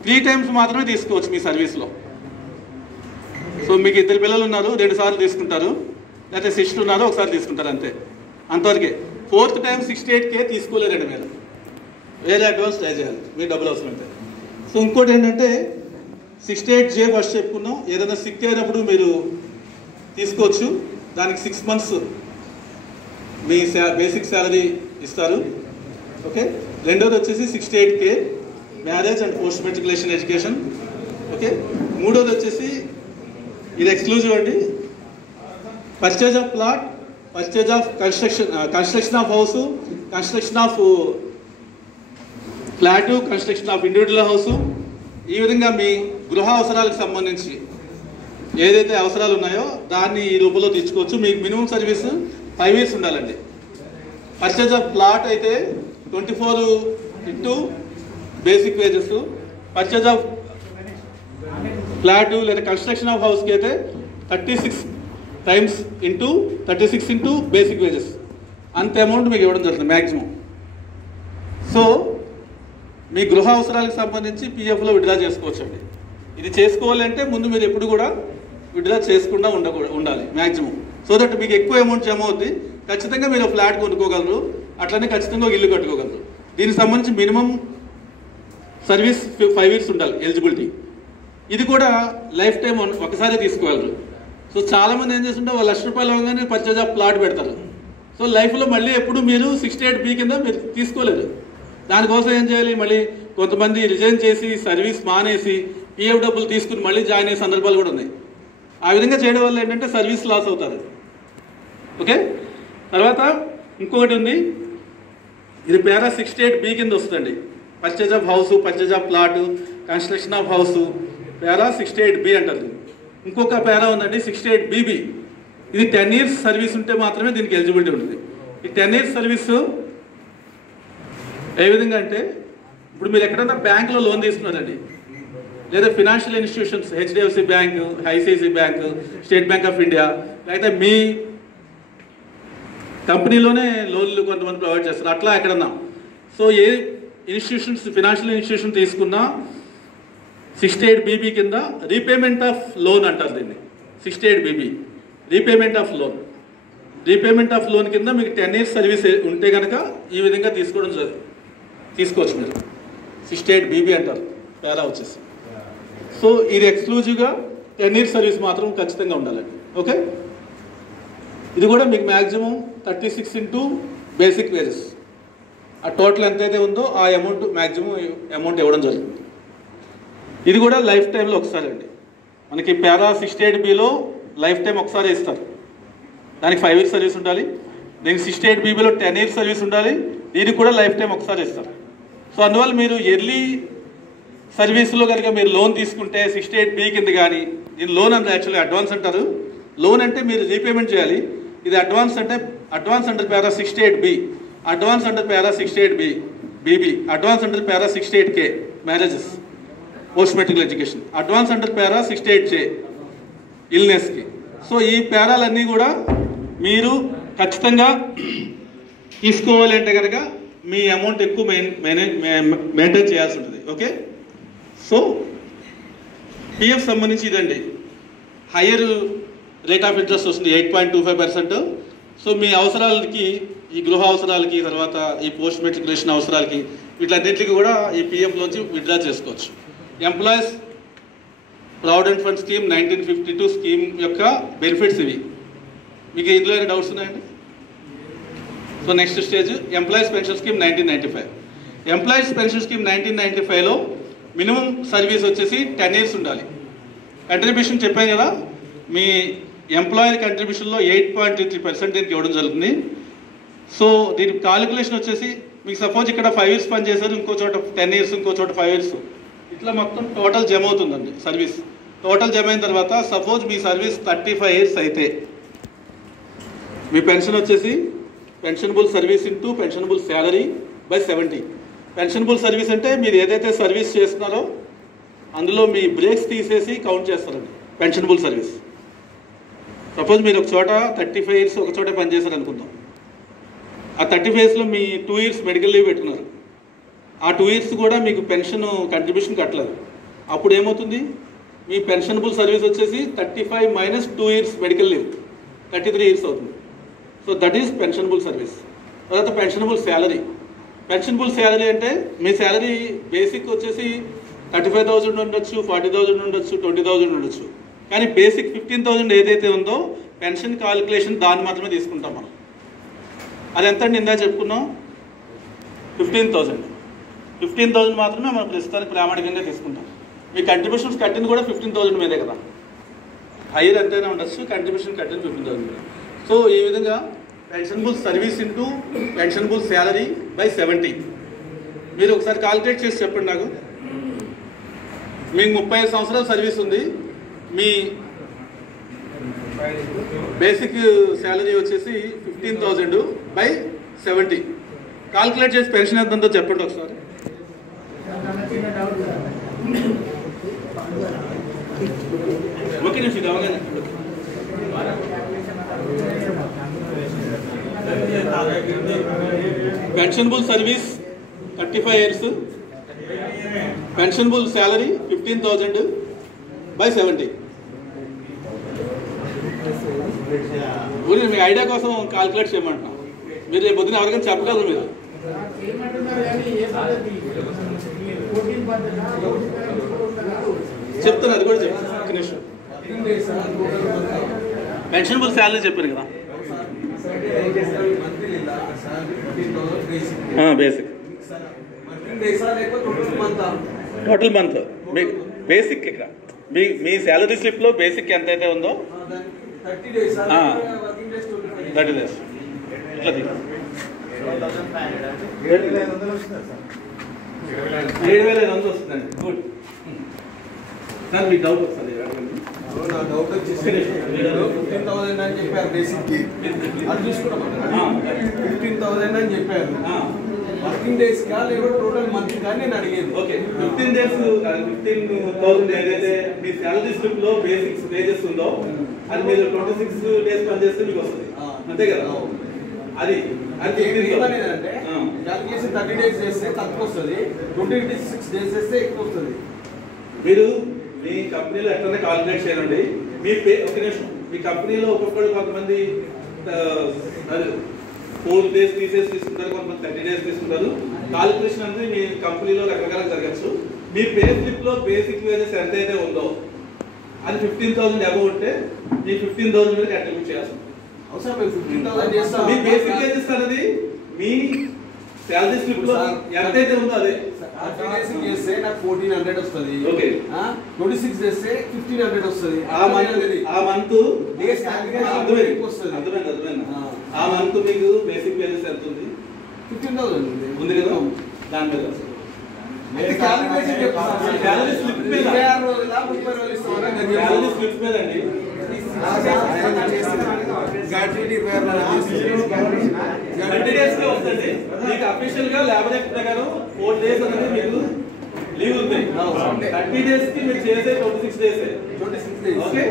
3 times మాత్రమే తీసుకోవచ్చు మీ సర్వీస్లో. సో మీకు 2 పిల్లలు ఉన్నారు, 2 సార్లు తీసుకుంటారు, లేకపోతే సిస్టర్ ఉన్నారు, 1 సారి తీసుకుంటారు, అంతే, అంతవరకే. 4th టైం 68K తీసుకోలేదండి మీరు, వేరే అడ్వాన్స్ ట్రై చేయాలి మీరు డబ్బులు అవసరం అయితే. సో ఇంకోటి ఏంటంటే 68J ఫస్ట్ చెప్పుకున్నాం, ఏదైనా సిక్ అయినప్పుడు మీరు తీసుకోవచ్చు, దానికి 6 months మీ బేసిక్ శాలరీ ఇస్తారు. ఓకే, రెండోది వచ్చేసి 68K marriage and post matriculation education. Okay, మూడోది వచ్చేసి ఇది ఎక్స్క్లూజివ్ అండి, purchase of plot, purchase of construction of house, construction of flat, construction of individual house. ఈ విధంగా మీ గృహ అవసరాలకు సంబంధించి ఏదైతే అవసరాలు ఉన్నాయో దాన్ని ఈ రూపంలో తెచ్చుకోవచ్చు. మీకు మినిమం సర్వీస్ 5 years ఉండాలండి. పర్చేజ్ ఆఫ్ ప్లాట్ అయితే 24 into basic wages, purchase of flat లేదా కన్స్ట్రక్షన్ ఆఫ్ హౌస్కి అయితే 36 times into 36 into basic wages, అంత అమౌంట్ మీకు ఇవ్వడం జరుగుతుంది మ్యాక్సిమం. సో మీ గృహ అవసరాలకు సంబంధించి పిఎఫ్లో విత్డ్రా చేసుకోవచ్చండి. ఇది చేసుకోవాలంటే ముందు మీరు ఎప్పుడు కూడా విత్డ్రా చేసుకుండా ఉండాలి మ్యాక్సిమం, సో దట్ మీకు ఎక్కువ అమౌంట్ జమ అవుద్ది. ఖచ్చితంగా మీరు ఫ్లాట్ కొనుక్కోగలరు, అట్లనే ఖచ్చితంగా ఒక ఇల్లు కట్టుకోగలరు. దీనికి సంబంధించి మినిమం సర్వీస్ 5 years ఉండాలి ఎలిజిబిలిటీ. ఇది కూడా లైఫ్ టైం ఒకసారి తీసుకోగలరు. సో చాలామంది ఏం చేస్తుంటే వాళ్ళు ₹1,00,000 అవ్వగానే పర్చేజ్ ఆఫ్ ప్లాట్ పెడతారు. సో లైఫ్లో మళ్ళీ ఎప్పుడు మీరు 68B కింద మీరు తీసుకోలేరు. దానికోసం ఏం చేయాలి, మళ్ళీ కొంతమంది రిజైన్ చేసి సర్వీస్ మానేసి పిఎఫ్ డబ్బులు తీసుకుని మళ్ళీ జాయిన్ అయ్యే సందర్భాలు కూడా ఉన్నాయి. ఆ విధంగా చేయడం వల్ల ఏంటంటే సర్వీస్ లాస్ అవుతారు. ఓకే, తర్వాత ఇంకొకటి ఉంది, ఇది పారా 68B కింద వస్తుందండి. Purchase of house, purchase of plot, construction of house, para 68B అంటారు. ఇంకొక పారా ఉందండి 68BB. ఇది 10 years సర్వీస్ ఉంటే మాత్రమే దీనికి ఎలిజిబిలిటీ ఉంటుంది. ఈ 10 years సర్వీస్ ఏ విధంగా అంటే, ఇప్పుడు మీరు ఎక్కడన్నా బ్యాంకులో లోన్ తీసుకున్నారండి, లేదా financial institutions HDFC bank, ICICI bank, state bank of India, లేకపోతే మీ కంపెనీలోనే లోన్లు కొంతమంది ప్రొవైడ్ చేస్తారు, అట్లా ఎక్కడన్నా. సో ఏ ఇన్స్టిట్యూషన్స్ ఫినాన్షియల్ ఇన్స్టిట్యూషన్ తీసుకున్నా 68BB కింద రీపేమెంట్ ఆఫ్ లోన్ అంటారు దీన్ని. 68BB repayment of loan. Repayment of loan కింద మీకు 10 years సర్వీస్ ఉంటే కనుక ఈ విధంగా తీసుకోవచ్చు మీరు. 68BB అంటారు పేరా వచ్చేసి. సో ఇది ఎక్స్క్లూజివ్గా 10 years సర్వీస్ మాత్రం ఖచ్చితంగా ఉండాలండి. ఓకే, ఇది కూడా మీకు మ్యాక్సిమం 36 into బేసిక్ వేజెస్. ఆ టోటల్ ఎంతైతే ఉందో ఆ అమౌంట్ మ్యాక్సిమం అమౌంట్ ఇవ్వడం జరుగుతుంది. ఇది కూడా లైఫ్ టైంలో ఒకసారి అండి. మనకి పారా 68Bలో లైఫ్ టైం ఒకసారి ఇస్తారు, దానికి 5 years సర్వీస్ ఉండాలి. దీనికి 68BBలో 10 years సర్వీస్ ఉండాలి, దీనికి కూడా లైఫ్ టైం ఒకసారి ఇస్తారు. సో అందువల్ల మీరు ఎర్లీ సర్వీస్లో కనుక మీరు లోన్ తీసుకుంటే 68B కింద కానీ, దీని లోన్ అంటే యాక్చువల్లీ అడ్వాన్స్ అంటారు. లోన్ అంటే మీరు రీపేమెంట్ చేయాలి. ఇది అడ్వాన్స్ అంటే advance under para 68B, advance under para 68BB, advance under para 68K marriages, post metrical education, advance under para 68J ఇల్నెస్కి. సో ఈ పారాలన్నీ కూడా మీరు ఖచ్చితంగా తీసుకోవాలి అంటే కనుక మీ అమౌంట్ ఎక్కువ మెయింటైన్ చేయాల్సి ఉంటుంది. ఓకే, సో పిఎఫ్ సంబంధించి ఇదండి, హయ్యర్ రేట్ ఆఫ్ ఇంట్రెస్ట్ వస్తుంది 8.25%. సో మీ అవసరాలకి, ఈ గృహ అవసరాలకి, తర్వాత ఈ పోస్ట్ మెట్రికులేషన్ అవసరాలకి, వీటన్నిటికి కూడా ఈ పిఎఫ్లోంచి విత్డ్రా చేసుకోవచ్చు. Employees provident fund scheme 1952 scheme యొక్క బెనిఫిట్స్ ఇవి. మీకు ఇందులో ఏమైనా డౌట్స్ ఉన్నాయండి? So next stage employees pension scheme 1995. Employees pension scheme 1995లో మినిమం సర్వీస్ వచ్చేసి 10 years ఉండాలి. కంట్రిబ్యూషన్ చెప్పాను కదా, మీ ఎంప్లాయర్ కంట్రిబ్యూషన్లో 8.33% దీనికి ఇవ్వడం జరుగుతుంది. సో దీని కాలిక్యులేషన్ వచ్చేసి మీకు సపోజ్ ఇక్కడ 5 years పని చేశారు, ఇంకో చోట 10 years, ఇంకో చోట 5 years, ఇట్లా మొత్తం టోటల్ జమ అవుతుందండి సర్వీస్. టోటల్ జమ అయిన తర్వాత సపోజ్ మీ సర్వీస్ 35 years అయితే మీ పెన్షన్ వచ్చేసి pensionable service into pensionable salary by 70. Pensionable service అంటే మీరు ఏదైతే సర్వీస్ చేస్తున్నారో అందులో మీ బ్రేక్స్ తీసేసి కౌంట్ చేస్తారండి పెన్షనబుల్ సర్వీస్. సపోజ్ మీరు ఒక చోట 35 years ఒక చోట పనిచేశారు అనుకుందాం. ఆ 35 yearsలో మీ 2 years మెడికల్ లీవ్ పెట్టుకున్నారు. ఆ 2 years కూడా మీకు పెన్షన్ కంట్రిబ్యూషన్ కట్టలేదు. అప్పుడు ఏమవుతుంది, మీ పెన్షనబుల్ సర్వీస్ వచ్చేసి 35 - 2 years మెడికల్ లీవ్ 33 years అవుతుంది. So that is pensionable service. తర్వాత పెన్షనబుల్ శాలరీ. పెన్షనబుల్ శాలరీ అంటే మీ శాలరీ బేసిక్ వచ్చేసి 35,000 ఉండొచ్చు, 40,000 ఉండొచ్చు, 20,000 ఉండొచ్చు. కానీ బేసిక్ 15,000 ఏదైతే ఉందో పెన్షన్ కాలిక్యులేషన్ దాన్ని మాత్రమే తీసుకుంటాం మనం. అది ఎంత అండి? ఇందా చెప్పుకున్నాం 15,000 మాత్రమే మనం ప్రస్తుతానికి ప్రామాణికంగా తీసుకుంటాం. మీ కంట్రిబ్యూషన్స్ కట్టింది కూడా 15,000 మీదే కదా, హైయర్ ఎంతైనా ఉండొచ్చు, కంట్రిబ్యూషన్ కట్టింది 15,000 మీద. సో ఈ విధంగా pensionable service into pensionable salary by 70. మీరు ఒకసారి కాలిక్యులేట్ చేసి చెప్పండి నాకు. మీకు 35 సంవత్సరాల సర్వీస్ ఉంది, మీ బేసిక్ శాలరీ వచ్చేసి 15,000 బై 70. కాలిక్యులేట్ చేసి పెన్షన్ ఎంతంతో చెప్పండి ఒకసారి. ఓకే నిమిషం ఇది అవగానే. Pensionable service 35 years, pensionable salary 15,000 by 70. Me idea కోసం కాల్కులేట్ చేయమంటున్నాం. మీరు రేపు పొద్దున ఎవరికైనా చెప్పగలరు. మీరు చెప్తాను, అది కూడా చెప్తాను. ఒక నిమిషం. పెన్షనబుల్ శాలరీ చెప్పారు కదా, బేసిక్ టోటల్ మంత్ బేసిక్. ఇక్కడ మీ శాలరీ స్లిప్లో బేసిక్ ఎంతైతే ఉందో 30 days ఇట్లా 7,500 వస్తుందండి. గుడ్ సార్, మీ డౌట్ వస్తుంది. నా డౌట్ వచ్చేసి 15,000 అని చెప్పారు బేసిక్కి, అది చూసుకుంటాం. 15,000 అని చెప్పారు, వర్కింగ్ డేస్ కా లేకపోతే టోటల్ మంత్ కానీ నేను అడిగేది. ఓకే, 15 days 15,000 ఏదైతే మీ శాలరీ స్లిప్ లో బేసిక్స్ వేజెస్ ఉందో అది మీరు 26 days పనిచేస్తే మీకు వస్తుంది, అంతే కదా? అది ఏమనేదంటే క్యాలిక్యులేషన్ 30 days చేస్తే తక్కువ వస్తుంది, 26 days చేస్తే ఎక్కువ వస్తుంది. మీరు మీ కంపెనీలో ఎట్లనే కాలిక్యులేట్ చేయండి. మీ ఒక నిమిషం, మీ కంపెనీలో ఒక్కొక్కరు కొంతమంది 4 days తీసేసి తీసుకుంటారు, కొంతమంది 30 days తీసుకుంటారు. కాలిక్యులేషన్ అనేది మీ కంపెనీలో రకరకాల జరగచ్చు. మీ పే స్లిప్ లో బేసిక్ వేజెస్ ఎంతైతే ఉందో అది 15,000 అబౌవ్ ఉంటే మీ 15,000 మీద కంట్రిబ్యూట్ చేయాల్సి. మీ బేసిక్ వేజెస్ అనేది మీ శాలరీ స్లిప్ లో ఎంతైతే ఉందో అదే. 30 days చేస్తే నాకు 1,400 వస్తుంది. ఓకే, 26 చేస్తే 1,500 వస్తుంది. ఆ మంత్ ఆ మంత్ మీకు బేసిక్ వేజెస్ ఎంత ఉంది? 15,000 ఉంది కదా, దాని మీద శాలరీ స్లిప్ మీద 30 రోజుల 30 రోజులు ఇస్తామని శాలరీ స్లిప్ మీద అండి. వస్తుంది మీకు అఫీషియల్ గా లేబర్ యాక్ట్ ప్రకారం 4 days అనేది మీకు లీవ్ ఉంది. 30 days కి మీరు చేసే 26 days. ఓకే,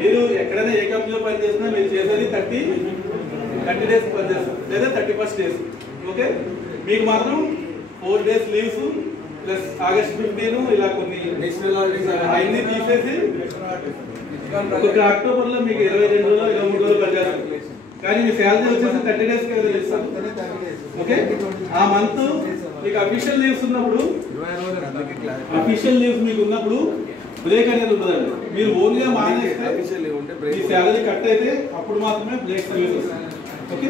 మీరు ఎక్కడైనా ఏ కంపెనీలో పని చేసినా మీరు చేసేది 30 days పని చేస్తారు, లేదా 31st days. ఓకే, మీకు మాత్రం 4 days లీవ్స్ ప్లస్ August 15 ఇలా కొన్ని అన్ని తీసేసి ఒక అక్టోబర్ లో మీకు 22 రోజులు 23 రోజులు పనిచేస్తారు. కానీ మీ శాలరీ వచ్చేసి 30 days కదా ఇస్తారు. ఓకే, ఆ మంత్ మీకు అఫీషియల్ లీవ్స్ ఉన్నప్పుడు, అఫీషియల్ లీవ్స్ మీకు ఉన్నప్పుడు బ్రేక్ అనేది ఉండదండి. మీరు ఓన్గా మానేస్తే మీ శాలరీ కట్ అయితే అప్పుడు మాత్రమే బ్రేక్ సర్వీస్ వస్తుంది. ఓకే,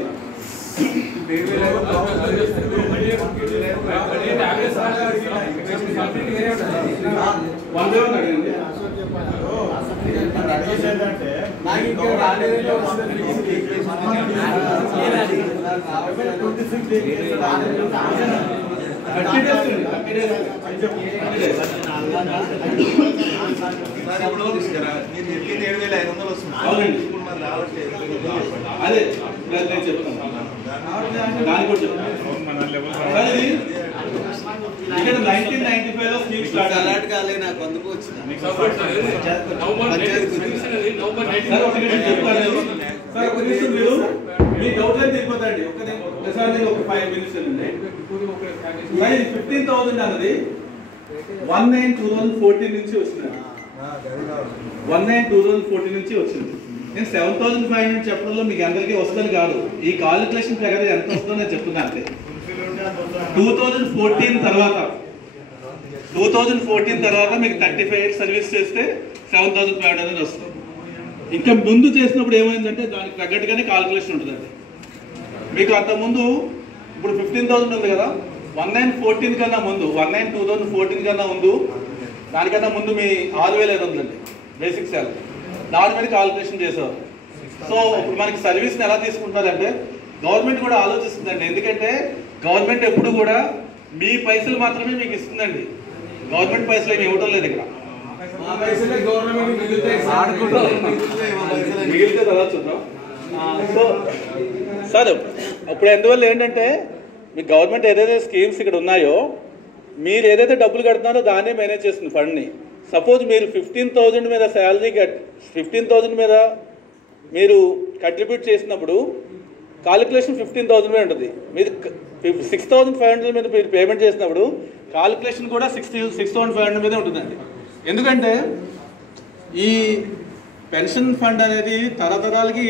వన్ డే అడిగింది. అదే నేను చెప్తాను, దాని కూడా చెప్తాను. ఇక్కడ 1995 లో స్కీమ్ స్టార్ట్ అలర్ట్ కాలే, నాకు అందుకు వచ్చింది. మీరు మీ డౌట్ అయితే తిరిగిపోతాండి. ఒకసారి ఒక 5 minutes అండి. 15,000 అన్నది 19/2014 నుంచి వచ్చింది. 19/2014 నుంచి వచ్చింది. నేను 7,500 చెప్పడంలో మీకు అందరికీ వస్తుంది కాదు, ఈ కాలిక్యులేషన్ ప్రకారం ఎంత వస్తుందో నేను చెప్తున్నా అంతే. 2014 తర్వాత మీకు 35 years సర్వీస్ చేస్తే 7,500 అనేది వస్తుంది. ఇంకా ముందు చేసినప్పుడు ఏమైందంటే దానికి తగ్గట్టుగానే కాలిక్యులేషన్ ఉంటుందండి. మీకు అంతకుముందు ఇప్పుడు 15,000 ఉంది కదా, 1914 కన్నా ముందు 2014 కన్నా ముందు దానికన్నా ముందు మీ 6,500 అండి బేసిక్ శాలరీ, దాని మీద కాలిక్యులేషన్ చేసేవారు. సో ఇప్పుడు మనకి సర్వీస్ని ఎలా తీసుకుంటారంటే గవర్నమెంట్ కూడా ఆలోచిస్తుందండి. ఎందుకంటే గవర్నమెంట్ ఎప్పుడు కూడా మీ పైసలు మాత్రమే మీకు ఇస్తుందండి, గవర్నమెంట్ పైసలు ఏమి ఇవ్వటం లేదు ఇక్కడ. మిగిలితే తర్వాత చూద్దాం. సో సార్ ఇప్పుడు అందువల్ల ఏంటంటే మీ గవర్నమెంట్ ఏదైతే స్కీమ్స్ ఇక్కడ ఉన్నాయో మీరు ఏదైతే డబ్బులు కడుతున్నారో దాన్నే మేనేజ్ చేస్తుంది ఫండ్ని. సపోజ్ మీరు 15,000 మీద శాలరీ 15,000 మీద మీరు కంట్రిబ్యూట్ చేసినప్పుడు కాలిక్యులేషన్ 15,000 మీద ఉంటుంది. మీరు 6,500 మీద మీరు పేమెంట్ చేసినప్పుడు కాలిక్యులేషన్ కూడా 6,500 మీదే ఉంటుందండి. ఎందుకంటే ఈ పెన్షన్ ఫండ్ అనేది తరతరాలకి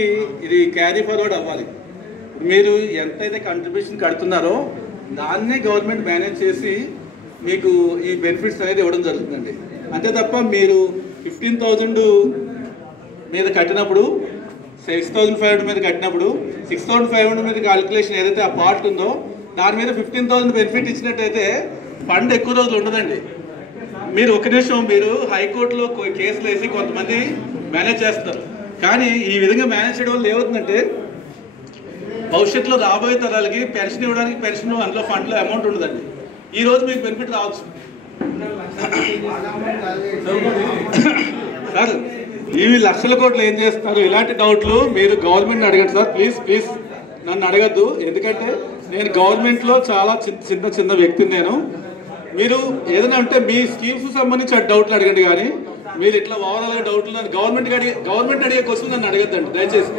ఇది క్యారీ ఫార్వర్డ్ అవ్వాలి. మీరు ఎంతైతే కంట్రిబ్యూషన్ కడుతున్నారో దాన్నే గవర్నమెంట్ మేనేజ్ చేసి మీకు ఈ బెనిఫిట్స్ అనేది ఇవ్వడం జరుగుతుందండి. అంతే తప్ప మీరు 15,000 మీద కట్టినప్పుడు 6,500 మీద కట్టినప్పుడు 6,500 మీద క్యాలిక్యులేషన్ ఏదైతే ఆ పార్ట్ ఉందో దాని మీద 15,000 బెనిఫిట్ ఇచ్చినట్టయితే ఫండ్ ఎక్కువ రోజులు ఉండదండి. మీరు ఒక నిమిషం మీరు హైకోర్టులో కేసులు వేసి కొంతమంది మేనేజ్ చేస్తారు, కానీ ఈ విధంగా మేనేజ్ చేయడం వల్ల ఏమవుతుందంటే భవిష్యత్తులో రాబోయే తరాలకి పెన్షన్ ఇవ్వడానికి పెన్షన్ అందులో ఫండ్లో అమౌంట్ ఉండదండి. ఈ రోజు మీకు బెనిఫిట్ రావచ్చు సార్. ఇవి లక్షల కోట్లు ఏం చేస్తారు, ఇలాంటి డౌట్లు మీరు గవర్నమెంట్ అడగండి సార్, ప్లీజ్ నన్ను అడగద్దు. ఎందుకంటే నేను గవర్నమెంట్లో చాలా చిన్న వ్యక్తిని నేను. మీరు ఏదైనా అంటే మీ స్కీమ్స్ సంబంధించి డౌట్లు అడగండి, కానీ మీరు ఇట్లా ఓవరాల్గా డౌట్లు గవర్నమెంట్ అడిగే క్వశ్చన్ నన్ను అడగద్దండి దయచేసి.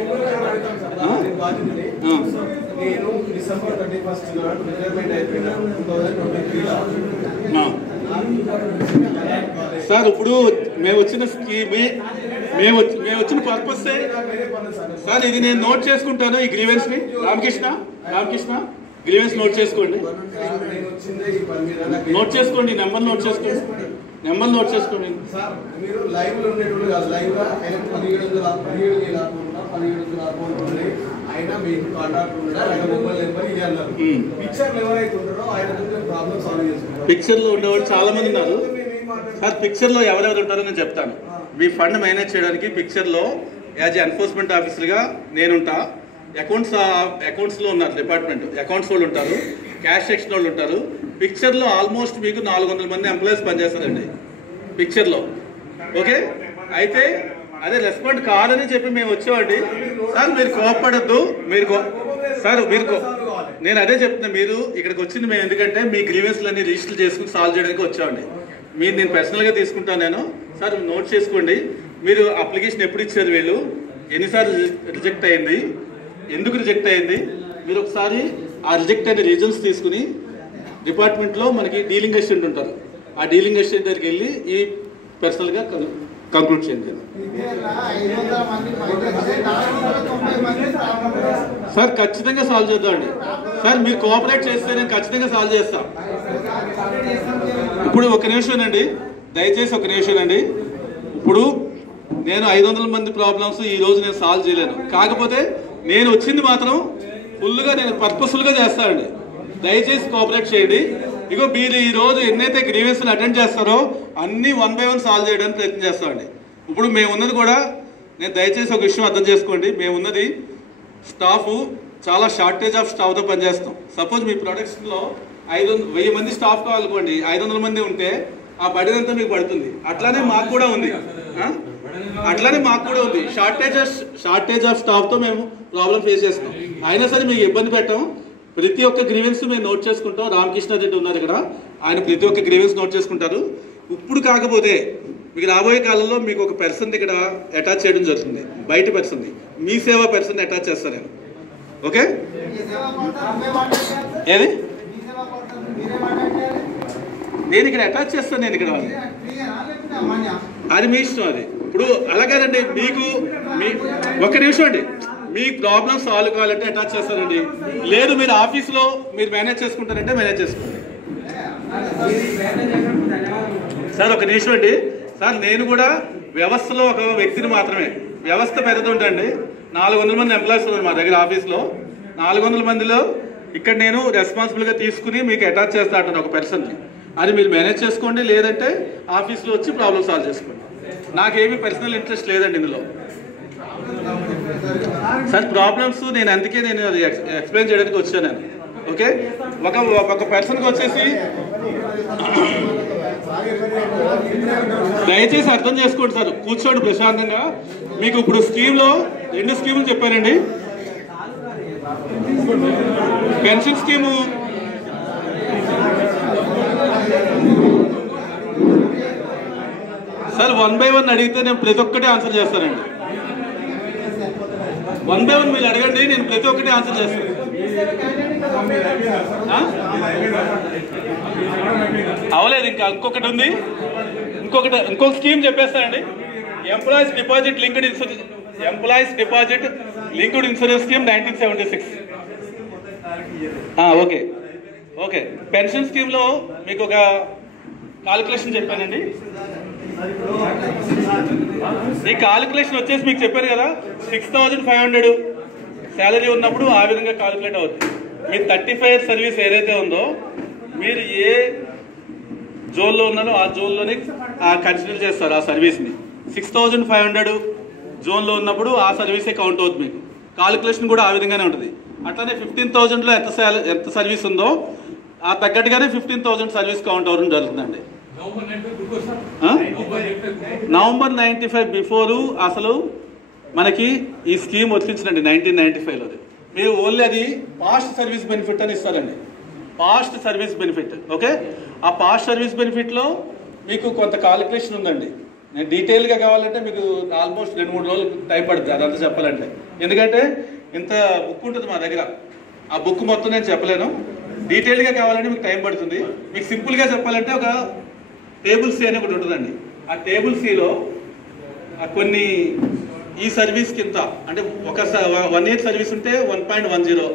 నేను డిసెంబర్ 31 రిటైర్మెంట్ అయిపోయినా 2023 సార్. ఇప్పుడు మేము వచ్చిన స్కీమ్ మేము వచ్చిన పర్పస్ సార్, ఇది నేను నోట్ చేసుకుంటాను ఈ గ్రీవెన్స్ ని. రామకృష్ణ గ్రీవెన్స్ నోట్ చేసుకోండి, నెంబర్ నోట్ చేసుకోండి. సార్ మీరు లైవ్ లో ఉండేటప్పుడు లైవ్ గా 17,000 అకౌంట్ ఉంది, ఆయన మీకు కాంటాక్ట్ ఉంటారు, ఆయన మొబైల్ నెంబర్ ఇది అన్నారు. పిక్చర్ ఎవరైతే ఉంటారో ఆయన ప్రాబ్లమ్ సాల్వ్ చేసుకుంటారు. పిక్చర్ లో ఉండేవాళ్ళు చాలా మంది ఉన్నారు సార్. పిక్చర్ లో ఎవరెవరు ఉంటారో నేను చెప్తాను. మీ ఫండ్ మేనేజ్ చేయడానికి పిక్చర్ లో యాజ్ ఎన్ఫోర్స్మెంట్ ఆఫీసర్ గా నేనుంటా. అకౌంట్స్ లో ఉన్నారు, డిపార్ట్మెంట్ అకౌంట్స్ వాళ్ళు ఉంటారు, క్యాష్ సెక్షన్ వాళ్ళు ఉంటారు. పిక్చర్ లో ఆల్మోస్ట్ మీకు 400 మంది ఎంప్లాయీస్ పనిచేస్తారండి పిక్చర్ లో. ఓకే, అయితే అదే రెస్పాండ్ కాదని చెప్పి మేము వచ్చామండి సార్. మీరు కోపడద్దు, నేను అదే చెప్తున్నా. మీరు ఇక్కడికి వచ్చింది మేము ఎందుకంటే మీ గ్రీవెన్స్లన్నీ రిజిస్టర్ చేసుకుని సాల్వ్ చేయడానికి వచ్చామండి. మీరు నేను పర్సనల్గా తీసుకుంటాను నేను సార్, నోట్ చేసుకోండి. మీరు అప్లికేషన్ ఎప్పుడు ఇచ్చారు, వీళ్ళు ఎన్నిసార్లు రిజెక్ట్ అయింది, ఎందుకు రిజెక్ట్ అయింది, మీరు ఒకసారి ఆ రిజెక్ట్ అయిన రీజన్స్ తీసుకుని డిపార్ట్మెంట్లో మనకి డీలింగ్ అసిస్టెంట్ ఉంటారు, ఆ డీలింగ్ అసిస్టెంట్ దగ్గరికి వెళ్ళి ఈ పర్సనల్గా కంక్లూడ్ చేయండి సార్. ఖచ్చితంగా సాల్వ్ చేద్దామండి సార్. మీరు కోఆపరేట్ చేస్తే నేను ఖచ్చితంగా సాల్వ్ చేస్తాం. ఇప్పుడు ఒక నిమిషం అండి, దయచేసి ఒక నిమిషం అండి. ఇప్పుడు నేను 500 మంది ప్రాబ్లమ్స్ ఈ రోజు నేను సాల్వ్ చేయలేను, కాకపోతే నేను వచ్చింది మాత్రం ఫుల్గా నేను పర్పస్ఫుల్గా చేస్తానండి. దయచేసి కోఆపరేట్ చేయండి. ఇగో మీరు ఈ రోజు ఎన్నైతే గ్రీవెన్స్లు అటెండ్ చేస్తారో అన్ని 1 by 1 సాల్వ్ చేయడానికి ప్రయత్నం చేస్తామండి. ఇప్పుడు మేము ఉన్నది కూడా నేను దయచేసి ఒక విషయం అర్థం చేసుకోండి. మేము ఉన్నది స్టాఫ్ చాలా షార్టేజ్ ఆఫ్ స్టాఫ్తో పనిచేస్తాం. సపోజ్ మీ ప్రొడక్షన్లో 1000 మంది స్టాఫ్ కావాలనుకోండి, 500 మంది ఉంటే ఆ బర్డెన్ అంతా మీకు పడుతుంది. అట్లానే మాకు కూడా ఉంది షార్టేజ్ ఆఫ్ స్టాఫ్తో మేము ప్రాబ్లం ఫేస్ చేస్తాం. అయినా సరే మీకు ఇబ్బంది పెట్టాం. ప్రతి ఒక్క గ్రీవెన్స్ మేము నోట్ చేసుకుంటాం. రామకృష్ణ రెడ్డి ఉన్నారు ఇక్కడ, ఆయన ప్రతి ఒక్క గ్రీవెన్స్ నోట్ చేసుకుంటారు. ఇప్పుడు కాకపోతే మీకు రాబోయే కాలంలో మీకు ఒక పర్సన్ ఇక్కడ అటాచ్ చేయడం జరుగుతుంది, బయట పర్సన్, మీ సేవా పర్సన్ అటాచ్ చేస్తాను నేను. ఓకే, ఏది నేను ఇక్కడ అటాచ్ చేస్తాను, నేను ఇక్కడ అది మీ ఇష్టం. అది ఇప్పుడు అలాగేనండి. మీకు ఒక్క నిమిషం అండి, మీ ప్రాబ్లమ్ సాల్వ్ కావాలంటే అటాచ్ చేస్తారండి. లేదు మీరు ఆఫీస్లో మీరు మేనేజ్ చేసుకుంటారంటే మేనేజ్ చేసుకోండి. సార్ ఒక నిమిషం అండి. సార్ నేను కూడా వ్యవస్థలో ఒక వ్యక్తిని మాత్రమే. వ్యవస్థ పెద్దది ఉంటండి. 400 మంది ఎంప్లాయీస్ ఉన్నారు మా దగ్గర ఆఫీస్లో. 400 మందిలో ఇక్కడ నేను రెస్పాన్సిబుల్గా తీసుకుని మీకు అటాచ్ చేస్తా అంటాను ఒక పర్సన్కి. అది మీరు మేనేజ్ చేసుకోండి, లేదంటే ఆఫీస్లో వచ్చి ప్రాబ్లమ్ సాల్వ్ చేసుకోండి. నాకేమీ పర్సనల్ ఇంట్రెస్ట్ లేదండి ఇందులో. సార్ ప్రాబ్లమ్స్ నేను అందుకే నేను అది ఎక్స్ప్లెయిన్ చేయడానికి వచ్చాను నేను. ఓకే, ఒక పర్సన్కి వచ్చేసి దయచేసి అర్థం చేసుకోండి సార్. కూర్చోండి ప్రశాంతంగా. మీకు ఇప్పుడు స్కీమ్లో 2 స్కీములు చెప్పారండి. పెన్షన్ స్కీము సార్ 1 by 1 అడిగితే నేను ప్రతి ఒక్కటి ఆన్సర్ చేస్తానండి. 1 by 1 మీరు అడగండి, నేను ప్రతి ఒక్కటి ఆన్సర్ చేస్తాను. అవలేదు, ఇంకా ఇంకొకటి ఉంది. ఇంకొక స్కీమ్ చెప్పేస్తానండి. Employees deposit linked insurance scheme 1976. Okay okay. Pension స్కీమ్లో మీకు ఒక కాలిక్యులేషన్ చెప్పానండి. ఈ కాలిక్యులేషన్ వచ్చేసి మీకు చెప్పాను కదా, 6500 శాలరీ ఉన్నప్పుడు ఆ విధంగా కాలిక్యులేట్ అవుతుంది. మీ 35 సర్వీస్ ఏదైతే ఉందో మీరు ఏ జోన్లో ఉన్నారో ఆ జోన్లోనే కన్సిడర్ చేస్తారు ఆ సర్వీస్ని. 6500 జోన్లో ఉన్నప్పుడు ఆ సర్వీసే కౌంట్ అవుతుంది. మీకు కాలిక్యులేషన్ కూడా ఆ విధంగానే ఉంటుంది. అట్లానే 15,000లో ఎంత సర్వీస్ ఉందో ఆ తగ్గట్టుగానే 15,000 సర్వీస్ కౌంట్ అవ్వడం జరుగుతుందండి. నవంబర్ 95 బిఫోరు అసలు మనకి ఈ స్కీమ్ వర్తించండి 1995లో. మీరు ఓన్లీ అది పాస్ట్ సర్వీస్ బెనిఫిట్ అని ఇస్తారండి. Past service benefit. ఓకే, ఆ పాస్ట్ సర్వీస్ బెనిఫిట్లో మీకు కొంత కాలిక్యులేషన్ ఉందండి. నేను డీటెయిల్గా కావాలంటే మీకు ఆల్మోస్ట్ 2-3 రోజులు టైం పడుతుంది అదంతా చెప్పాలంటే. ఎందుకంటే ఇంత బుక్ ఉంటుంది మా దగ్గర. ఆ బుక్ మొత్తం నేను చెప్పలేను. డీటెయిల్గా కావాలంటే మీకు టైం పడుతుంది. మీకు సింపుల్గా చెప్పాలంటే ఒక టేబుల్ సి అని ఒకటి ఉంటుందండి. ఆ టేబుల్ సిలో కొన్ని ఈ సర్వీస్ కింద అంటే ఒక 1 year సర్వీస్ ఉంటే 1.10,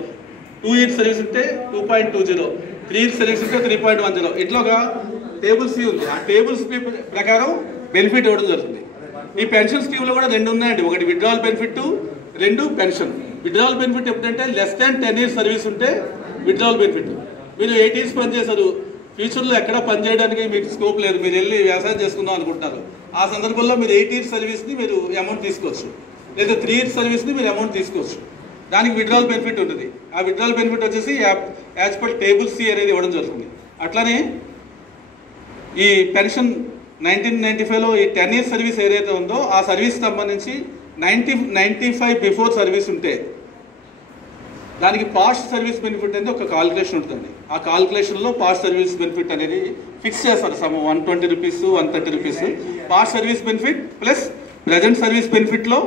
2 years సర్వీస్ ఉంటే 2.20, 3 years సర్వీస్ ఉంటే 3.10. ఇట్లా ఒక టేబుల్ సి ఉంది. ఆ టేబుల్ సి ప్రకారం బెనిఫిట్ ఇవ్వడం జరుగుతుంది. ఈ పెన్షన్ స్కీమ్లో కూడా 2 ఉన్నాయండి. ఒకటి withdrawal benefit, 2 pension. Withdrawal benefit ఎప్పుడంటే లెస్ దాన్ 10 years సర్వీస్ ఉంటే విత్డ్రావల్ బెనిఫిట్. మీరు 8 years పనిచేశారు, ఫ్యూచర్లో ఎక్కడ పనిచేయడానికి మీకు స్కోప్ లేదు, మీరు వెళ్ళి వ్యవసాయం చేసుకుందాం అనుకుంటున్నారు. ఆ సందర్భంలో మీరు 8 years సర్వీస్ని మీరు అమౌంట్ తీసుకోవచ్చు, లేదా 3 years సర్వీస్ని మీరు అమౌంట్ తీసుకోవచ్చు. దానికి విత్డ్రావల్ బెనిఫిట్ ఉంటుంది. ఆ విత్డ్రావల్ బెనిఫిట్ వచ్చేసి యాజ్ పర్ టేబుల్ సి అనేది ఇవ్వడం జరుగుతుంది. అట్లానే ఈ పెన్షన్ 1995లో ఈ 10 years సర్వీస్ ఏదైతే ఉందో ఆ సర్వీస్ సంబంధించి 95 బిఫోర్ సర్వీస్ ఉంటే దానికి పాస్ట్ సర్వీస్ బెనిఫిట్ అనేది ఒక కాలిక్యులేషన్ ఉంటుంది. ఆ కాలిక్యులేషన్లో పాస్ట్ సర్వీస్ బెనిఫిట్ అనేది ఫిక్స్ చేస్తారు. 120 rupees, 130 rupees. Past service benefit plus present service బెనిఫిట్లో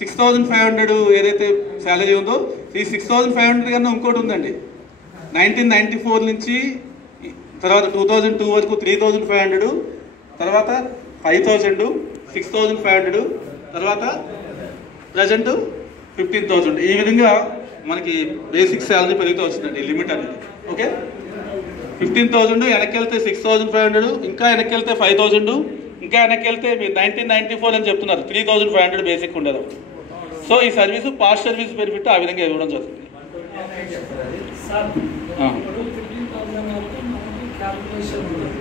6500 ఏదైతే శాలరీ ఉందో ఈ 6500 కన్నా ఇంకోటి ఉందండి. 1994 నుంచి తర్వాత 2002 వరకు 3500, తర్వాత 5000, 6500, తర్వాత ప్రజెంట్ 15,000. ఈ విధంగా మనకి బేసిక్ శాలరీ పెరుగుతూ వస్తుందండి లిమిట్ అనేది. ఓకే, 15,000 వెనక్కి వెళ్తే 6500, ఇంకా వెనక్కి వెళ్తే 5000, ఇంకా వెనక్కి వెళ్తే మీరు 1994 అని చెప్తున్నారు 3500 బేసిక్ ఉండదు. సో ఈ సర్వీసు పాస్ట్ సర్వీస్ బెనిఫిట్ ఆ విధంగా ఇవ్వడం జరుగుతుంది.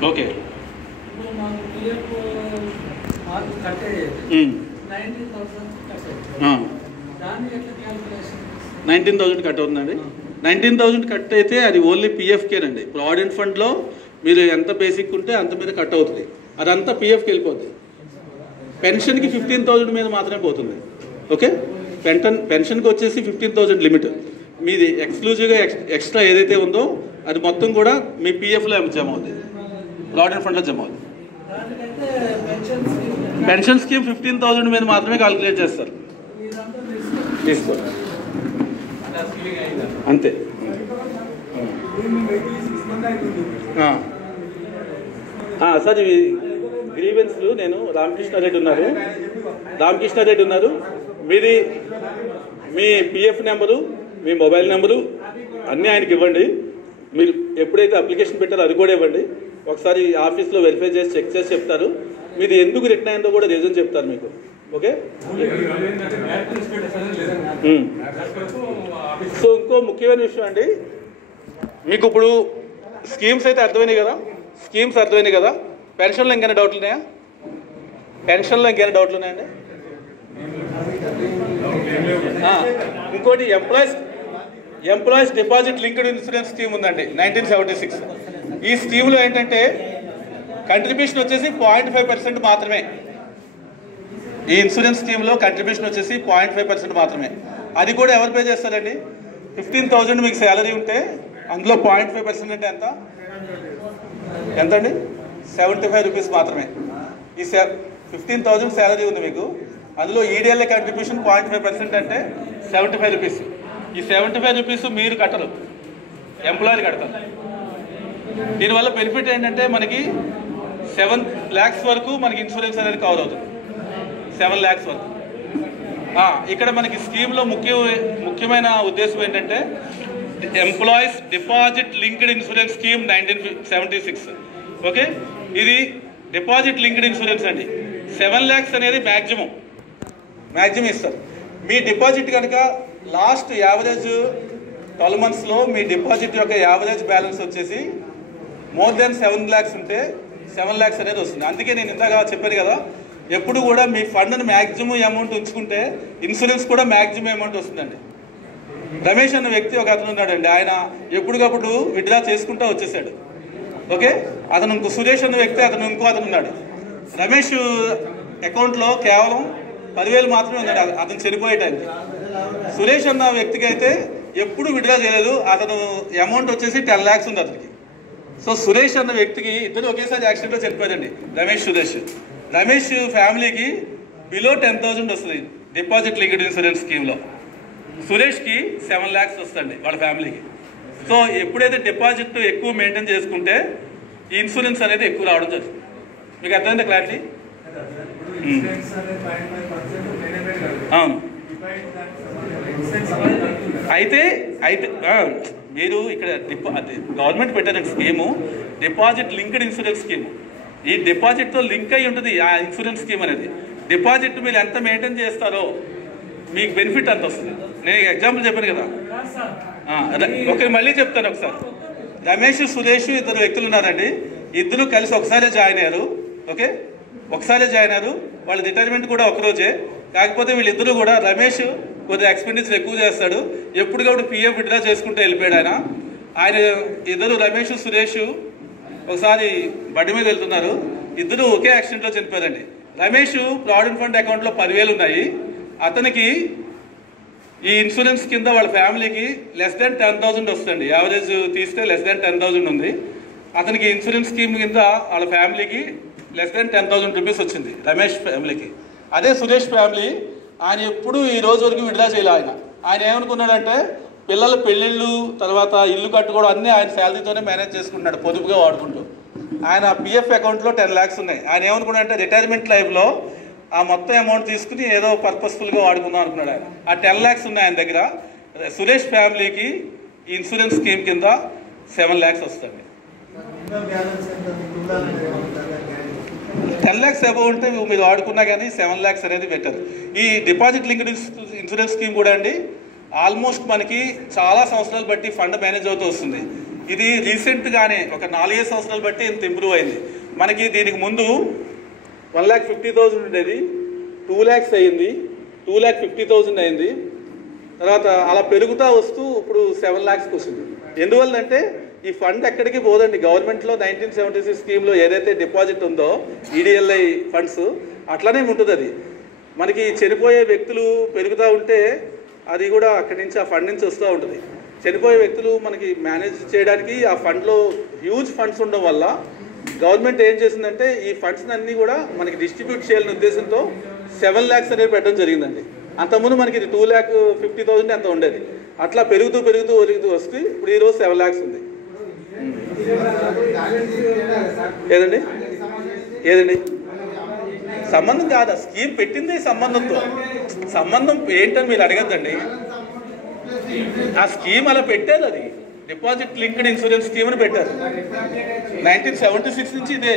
ఓకే, 19,000 కట్ అవుతుందండి. 19,000 కట్ అయితే అది ఓన్లీ పిఎఫ్కేనండి. ప్రావిడెంట్ ఫండ్లో మీరు ఎంత బేసిక్ ఉంటే అంత మీద కట్ అవుతుంది, అదంతా పిఎఫ్కి వెళ్ళిపోతుంది. పెన్షన్కి 15,000 మీద మాత్రమే పోతుంది. ఓకే, పెన్షన్కి వచ్చేసి 15,000 లిమిట్. మీది ఎక్స్క్లూజివ్గా ఎక్స్ట్రా ఏదైతే ఉందో అది మొత్తం కూడా మీ పిఎఫ్లో జమ అవుతుంది, ప్రావిడెంట్ ఫండ్లో జమ అవుతుంది. పెన్షన్ స్కీమ్ 15,000 మీద మాత్రమే కాలిక్యులేట్ చేస్తారు. తీసుకో అంతే. సార్ ఇవి గ్రీవెన్స్లు నేను రామకృష్ణారెడ్డి ఉన్నారు మీది మీ పిఎఫ్ నెంబరు మీ మొబైల్ నెంబరు అన్నీ ఆయనకి ఇవ్వండి. మీరు ఎప్పుడైతే అప్లికేషన్ పెట్టారో అది కూడా ఇవ్వండి. ఒకసారి ఆఫీస్లో వెరిఫై చేసి చెక్ చేసి చెప్తారు. మీది ఎందుకు రిటర్న్ అయిందో కూడా రీజన్ చెప్తారు మీకు. ఓకే. సో ఇంకో ముఖ్యమైన విషయం అండి, మీకు ఇప్పుడు స్కీమ్స్ అయితే అర్థమైనాయి కదా. పెన్షన్లో ఇంకేమైనా డౌట్లు ఉన్నాయా? ఇంకోటి employees deposit linked insurance scheme ఉందండి 1976. ఈ స్కీమ్లో ఏంటంటే కంట్రిబ్యూషన్ వచ్చేసి 0.5% మాత్రమే. ఈ ఇన్సూరెన్స్ స్కీమ్లో కంట్రిబ్యూషన్ వచ్చేసి 0.5% మాత్రమే. అది కూడా ఎవరు పే చేస్తారండి? 15,000 మీకు శాలరీ ఉంటే అందులో 0.5% అంటే ఎంత అండి? 75 రూపీస్ మాత్రమే. ఈ 15,000 శాలరీ ఉంది మీకు, అందులో ఈడిఎల్ఏ కంట్రిబ్యూషన్ 0.5% అంటే 75 రూపీస్. ఈ 75 రూపీస్ మీరు కట్టరు, ఎంప్లాయర్ కడతారు. దీనివల్ల బెనిఫిట్ ఏంటంటే మనకి 7 lakhs వరకు మనకి ఇన్సూరెన్స్ అనేది కవర్ అవుతుంది. 7 lakhs వరకు. ఇక్కడ మనకి స్కీమ్లో ముఖ్యమైన ఉద్దేశం ఏంటంటే employees deposit linked insurance scheme 1976. Okay. ఇది డిపాజిట్ లింక్డ్ ఇన్సూరెన్స్ అండి. 7 lakhs అనేది మ్యాక్సిమం ఇస్తారు. మీ డిపాజిట్ కనుక లాస్ట్ యావరేజ్ 12 monthsలో మీ డిపాజిట్ యొక్క యావరేజ్ బ్యాలెన్స్ వచ్చేసి మోర్ దెన్ 7 lakhs ఉంటే 7 lakhs అనేది వస్తుంది. అందుకే నేను ఇందాక చెప్పాను కదా, ఎప్పుడు కూడా మీ ఫండ్ని మ్యాక్సిమం అమౌంట్ ఉంచుకుంటే ఇన్సూరెన్స్ కూడా మ్యాక్సిమం అమౌంట్ వస్తుందండి. రమేష్ అన్న వ్యక్తి ఒక అతను ఉన్నాడండి, ఆయన ఎప్పటికప్పుడు విత్డ్రా చేసుకుంటూ వచ్చేసాడు. ఓకే. అతను సురేష్ అన్న వ్యక్తి ఇంకో అతను ఉన్నాడు. రమేష్ అకౌంట్లో కేవలం 10,000 మాత్రమే ఉన్నాడు అతను చనిపోయే టైంకి. సురేష్ అన్న వ్యక్తికి అయితే ఎప్పుడు విత్డ్రా చేయలేదు. అతను అమౌంట్ వచ్చేసి 10 lakhs ఉంది అతనికి. సో సురేష్ అన్న వ్యక్తికి ఇద్దరు ఒకేసారి యాక్సిడెంట్లో చనిపోయారండి, రమేష్ ఫ్యామిలీకి బిలో 10,000 వస్తుంది డిపాజిట్ లింక్డ్ ఇన్సూరెన్స్ స్కీమ్లో. సురేష్కి 7 lakhs వస్తుంది వాళ్ళ ఫ్యామిలీకి. సో ఎప్పుడైతే డిపాజిట్ ఎక్కువ మెయింటైన్ చేసుకుంటే ఈ ఇన్సూరెన్స్ అనేది ఎక్కువ రావడం జరుగుతుంది. మీకు అర్థమైందా క్లారిటీ? అవును. అయితే మీరు ఇక్కడ గవర్నమెంట్ పెట్టారండి scheme, deposit linked insurance scheme. ఈ డిపాజిట్తో లింక్ అయి ఉంటుంది ఆ ఇన్సూరెన్స్ స్కీమ్ అనేది. డిపాజిట్ మీరు ఎంత మెయింటైన్ చేస్తారో మీకు బెనిఫిట్ అంత వస్తుంది. నేను ఎగ్జాంపుల్ చెప్పాను కదా. మళ్ళీ చెప్తాను ఒకసారి. రమేష్, సురేష్ ఇద్దరు వ్యక్తులు ఉన్నారండి. ఇద్దరు కలిసి ఒకసారి జాయిన్ అయ్యారు. ఓకే. ఒకసారి జాయిన్ అయ్యారు. వాళ్ళ రిటైర్మెంట్ కూడా ఒకరోజే. కాకపోతే వీళ్ళిద్దరూ కూడా రమేష్ కొద్దిగా ఎక్స్పెండిచర్ ఎక్కువ చేస్తాడు, ఎప్పటికప్పుడు పిఎఫ్ విత్డ్రా చేసుకుంటూ వెళ్ళిపోయాడు ఆయన ఇద్దరు రమేష్, సురేష్ ఒకసారి బండి మీద వెళ్తున్నారు. ఇద్దరు ఒకే యాక్సిడెంట్లో చనిపోయారండి. రమేష్ ప్రావిడెంట్ ఫండ్ అకౌంట్లో 10,000 ఉన్నాయి. అతనికి ఈ ఇన్సూరెన్స్ కింద వాళ్ళ ఫ్యామిలీకి లెస్ దెన్ 10,000 వస్తుంది. యావరేజ్ తీస్తే లెస్ దెన్ 10,000 ఉంది. అతనికి ఇన్సూరెన్స్ స్కీమ్ కింద వాళ్ళ ఫ్యామిలీకి లెస్ దెన్ 10,000 రూపీస్ వచ్చింది రమేష్ ఫ్యామిలీకి. అదే సురేష్ ఫ్యామిలీ ఆయన ఎప్పుడు ఈ రోజు వరకు విత్డ్రా చేయాలి. ఆయన ఏమనుకున్నాడంటే పిల్లల పెళ్ళిళ్ళు తర్వాత ఇల్లు కట్టుకోవడం అన్నీ ఆయన శాలరీతోనే మేనేజ్ చేసుకుంటున్నాడు, పొదుపుగా వాడుకుంటూ. ఆయన పిఎఫ్ అకౌంట్లో 10 lakhs ఉన్నాయి. ఆయన ఏమనుకున్నాడంటే రిటైర్మెంట్ లైఫ్లో ఆ మొత్తం అమౌంట్ తీసుకుని ఏదో పర్పస్ఫుల్గా వాడుకుందాం అనుకున్నాడు ఆయన. ఆ 10 lakhs ఉన్నాయి ఆయన దగ్గర. సురేష్ ఫ్యామిలీకి ఈ ఇన్సూరెన్స్ స్కీమ్ కింద 7 lakhs వస్తుంది. 10 lakhs అబౌవ్ ఉంటే మీరు వాడుకున్నా కానీ 7 lakhs అనేది బెటర్. ఈ డిపాజిట్ లింక్డ్ ఇన్సూరెన్స్ స్కీమ్ కూడా అండి ఆల్మోస్ట్ మనకి చాలా సంవత్సరాలు బట్టి ఫండ్ మేనేజ్ అవుతూ వస్తుంది. ఇది రీసెంట్గానే ఒక 4-5 సంవత్సరాలు బట్టి ఇంత ఇంప్రూవ్ అయింది. మనకి దీనికి ముందు 1,50,000 ఉండేది, 2 lakhs అయింది, 2,50,000 అయింది. తర్వాత అలా పెరుగుతూ వస్తూ ఇప్పుడు 7 lakhsకి వస్తుంది. ఎందువల్లంటే ఈ ఫండ్ ఎక్కడికి పోదండి. గవర్నమెంట్లో 1976 స్కీమ్లో ఏదైతే డిపాజిట్ ఉందో ఈడిఎల్ఐ ఫండ్స్ అట్లనే ఉంటుంది. అది మనకి చనిపోయే వ్యక్తులు పెరుగుతూ ఉంటే అది కూడా అక్కడి నుంచి ఆ ఫండ్ నుంచి వస్తూ ఉంటుంది. చనిపోయే వ్యక్తులు మనకి మేనేజ్ చేయడానికి ఆ ఫండ్లో హ్యూజ్ ఫండ్స్ ఉండడం వల్ల గవర్నమెంట్ ఏం చేసిందంటే ఈ ఫండ్స్ అన్నీ కూడా మనకి డిస్ట్రిబ్యూట్ చేయాలనే ఉద్దేశంతో 7 lakhs అనేది పెట్టడం జరిగిందండి. అంతకుముందు మనకి ఇది 2,50,000 అంత ఉండేది. అట్లా పెరుగుతూ వస్తే ఇప్పుడు ఈరోజు 7 lakhs ఉంది. ఏదండి సంబంధం కాదు, స్కీమ్ పెట్టింది సంబంధంతో. సంబంధం ఏంటని మీరు అడగద్దండి. ఆ స్కీమ్ అలా పెట్టారు, అది డిపాజిట్ లింక్డ్ ఇన్సూరెన్స్ స్కీమ్ అని పెట్టారు. 1976 నుంచి ఇదే.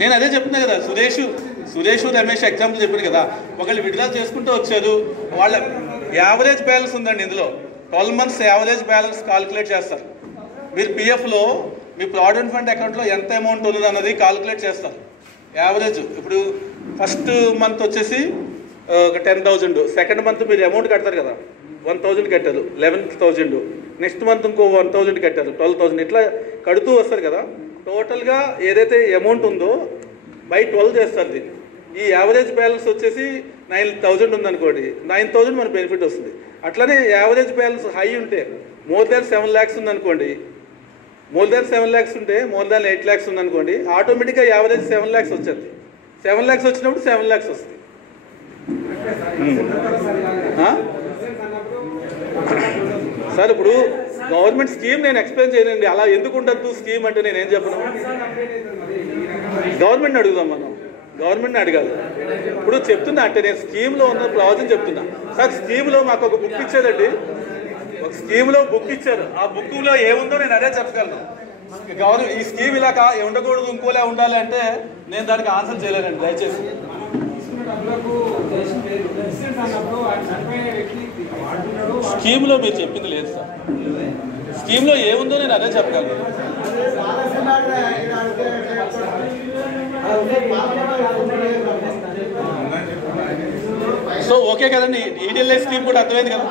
నేను అదే చెప్తున్నా కదా, సురేష్ రమేష్ ఎగ్జాంపుల్ చెప్పాను కదా. ఒకళ్ళు విడ్రా చేసుకుంటూ వచ్చారు, వాళ్ళ యావరేజ్ బ్యాలెన్స్ ఉందండి ఇందులో. 12 months యావరేజ్ బ్యాలెన్స్ కాలిక్యులేట్ చేస్తారు. మీరు పిఎఫ్లో మీ ప్రావిడెంట్ ఫండ్ అకౌంట్లో ఎంత అమౌంట్ ఉన్నది అన్నది కాలిక్యులేట్ చేస్తారు. యావరేజ్ ఇప్పుడు ఫస్ట్ మంత్ వచ్చేసి ఒక 10,000, సెకండ్ మంత్ మీరు అమౌంట్ కడతారు కదా, 1,000 కట్టారు, 11,000, నెక్స్ట్ మంత్ ఇంకో 1,000 కట్టారు, 12,000, ఇట్లా కడుతూ వస్తారు కదా. టోటల్గా ఏదైతే అమౌంట్ ఉందో బై 12 చేస్తారు దీన్ని. ఈ యావరేజ్ బ్యాలెన్స్ వచ్చేసి 9,000 ఉందనుకోండి, 9,000 మన బెనిఫిట్ వస్తుంది. అట్లనే యావరేజ్ బ్యాలెన్స్ హై ఉంటే మోర్ దాన్ 7 lakhs ఉందనుకోండి, మోర్ దాన్ 7 lakhs ఉంటే మోర్ దాన్ 8 lakhs ఉందనుకోండి, ఆటోమేటిక్గా యావరేజ్ 7 lakhs వచ్చేది. 7 lakhs వచ్చినప్పుడు 7 lakhs వస్తుంది. సార్ ఇప్పుడు గవర్నమెంట్ స్కీమ్ నేను ఎక్స్ప్లెయిన్ చేయనండి, అలా ఎందుకు ఉండద్దు స్కీమ్ అంటే నేనేం చెప్పను. గవర్నమెంట్ని అడుగుదాం, మనం గవర్నమెంట్ని అడగాలి. ఇప్పుడు చెప్తున్నా అంటే నేను స్కీమ్లో ఉన్న ప్రావిజన్ చెప్తున్నా. సార్ స్కీమ్లో మాకు ఒక బుక్ ఇచ్చారండి, ఒక స్కీమ్లో బుక్ ఇచ్చారు. ఆ బుక్లో ఏముందో నేను అదే చెప్పగలను. గవర్నమెంట్ ఈ స్కీమ్ ఇలా ఉండకూడదు, ఇంకోలా ఉండాలి అంటే నేను దానికి ఆన్సర్ చేయలేనండి. దయచేసి స్కీమ్లో మీరు చెప్పింది లేదు సార్. స్కీమ్లో ఏముందో నేను అదే చెప్పగలను. సో ఓకే కదండి, ఈడిఎల్ఐ స్కీమ్ కూడా అర్థమైంది కదా.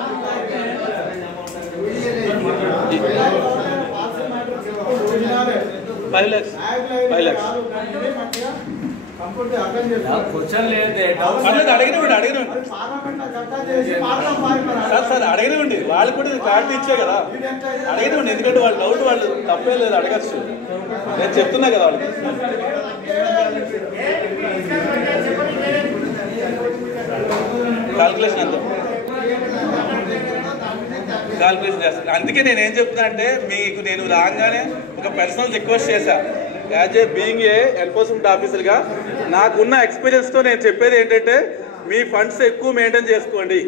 5 lakhs. అడిగినవ్వండి సార్, అడిగినవ్వండి. వాళ్ళు కూడా క్లారిటీ ఇచ్చే కదా, అడిగినవ్వండి. ఎందుకంటే వాళ్ళ డౌట్ వాళ్ళు తప్పే లేదు, అడగచ్చు. నేను చెప్తున్నా కదా వాళ్ళకి. కాల్కులేషన్ అంతా కాల్కులేషన్ చేస్తాను. అందుకే నేను ఏం చెప్తున్నా అంటే మీకు నేను రాగానే ఒక పర్సనల్ రిక్వెస్ట్ చేశా. As a being a enforcement ఆఫీసర్గా నాకున్న ఎక్స్పీరియన్స్తో నేను చెప్పేది ఏంటంటే మీ ఫండ్స్ ఎక్కువ మెయింటైన్ చేసుకోండి.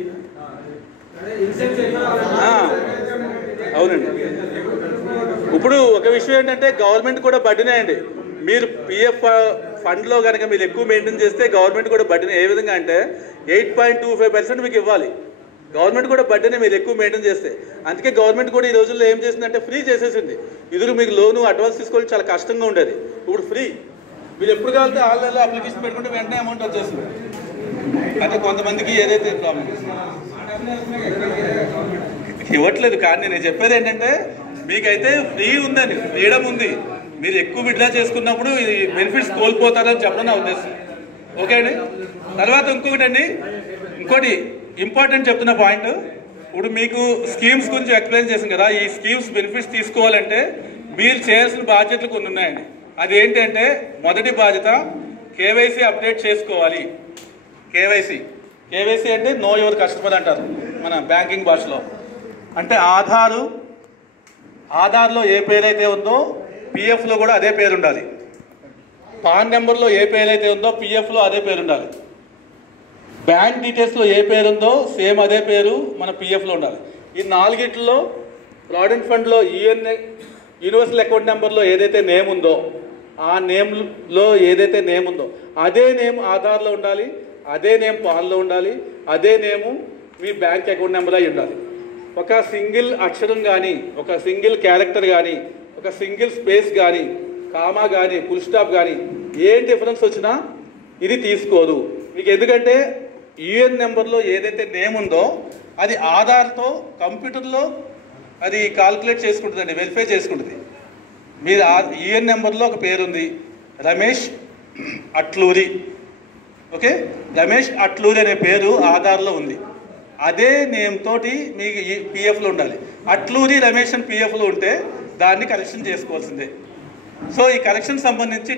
అవునండి. ఇప్పుడు ఒక విషయం ఏంటంటే గవర్నమెంట్ కూడా బడ్డీనే అండి. మీరు పిఎఫ్ ఫండ్లో కనుక మీరు ఎక్కువ మెయింటైన్ చేస్తే గవర్నమెంట్ కూడా బడ్డీనే. ఏ విధంగా అంటే 8.25% మీకు ఇవ్వాలి. గవర్నమెంట్ కూడా బడ్డీనే మీరు ఎక్కువ మెయింటైన్ చేస్తే. అందుకే గవర్నమెంట్ కూడా ఈ రోజుల్లో ఏం చేసిందంటే ఫ్రీ చేసేసింది. ఇదిరు మీకు లోను అడ్వాన్స్ తీసుకోవడం చాలా కష్టంగా ఉండేది, ఇప్పుడు ఫ్రీ. మీరు ఎప్పుడు కావాలంటే ఆన్లైన్లో అప్లికేషన్ పెట్టుకుంటే వెంటనే అమౌంట్ వచ్చేస్తుంది. అంటే కొంతమందికి ఏదైతే ప్రాబ్లం ఇవ్వట్లేదు. కానీ నేను చెప్పేది ఏంటంటే మీకైతే ఫ్రీ ఉందని, ఫ్రీడమ్ ఉంది. మీరు ఎక్కువ విడ్రా చేసుకున్నప్పుడు ఇది బెనిఫిట్స్ కోల్పోతారని చెప్పడం నా ఉద్దేశం. ఓకే అండి. తర్వాత ఇంకోటి ఇంపార్టెంట్ చెప్తున్న పాయింట్, ఇప్పుడు మీకు స్కీమ్స్ గురించి ఎక్స్ప్లెయిన్ చేసాం కదా. ఈ స్కీమ్స్ బెనిఫిట్స్ తీసుకోవాలంటే మీరు చేయాల్సిన బాధ్యతలు కొన్ని ఉన్నాయండి. అది ఏంటంటే మొదటి బాధ్యత కేవైసీ అప్డేట్ చేసుకోవాలి. కేవైసీ అంటే నో యువర్ కస్టమర్ అంటారు మన బ్యాంకింగ్ భాషలో. అంటే ఆధార్లో ఏ పేరైతే ఉందో పిఎఫ్లో కూడా అదే పేరు ఉండాలి. పాన్ నెంబర్లో ఏ పేరు అయితే ఉందో పిఎఫ్లో అదే పేరు ఉండాలి. బ్యాంక్ డీటెయిల్స్లో ఏ పేరు ఉందో సేమ్ అదే పేరు మన పిఎఫ్లో ఉండాలి. ఈ 4 ప్రావిడెంట్ ఫండ్లో యూనివర్సల్ అకౌంట్ నెంబర్లో ఏదైతే నేమ్ ఉందో ఆ నేమ్లో ఏదైతే నేమ్ ఉందో అదే నేమ్ ఆధార్లో ఉండాలి, అదే నేమ్ పాన్లో ఉండాలి, అదే నేము మీ బ్యాంక్ అకౌంట్ నెంబర్ అయి ఉండాలి. ఒక సింగిల్ అక్షరం కానీ, ఒక సింగిల్ క్యారెక్టర్ కానీ, ఒక సింగిల్ స్పేస్ కానీ, కామా కానీ, ఫుల్ స్టాప్ కానీ ఏం డిఫరెన్స్ వచ్చినా ఇది తీసుకోదు మీకు. ఎందుకంటే యూఎన్ నెంబర్లో ఏదైతే నేమ్ ఉందో అది ఆధార్తో కంప్యూటర్లో అది కాల్కులేట్ చేసుకుంటుందండి, వెరిఫై చేసుకుంటుంది. మీరు యూఎన్ నెంబర్లో ఒక పేరు ఉంది, రమేష్ అట్లూరి. ఓకే, రమేష్ అట్లూరి అనే పేరు ఆధార్లో ఉంది. అదే నేమ్ తోటి మీకు పిఎఫ్లో ఉండాలి. అట్లూరి రమేష్ అని పిఎఫ్లో ఉంటే దాన్ని కరెక్షన్ చేసుకోవాల్సిందే. సో ఈ కరెక్షన్ సంబంధించి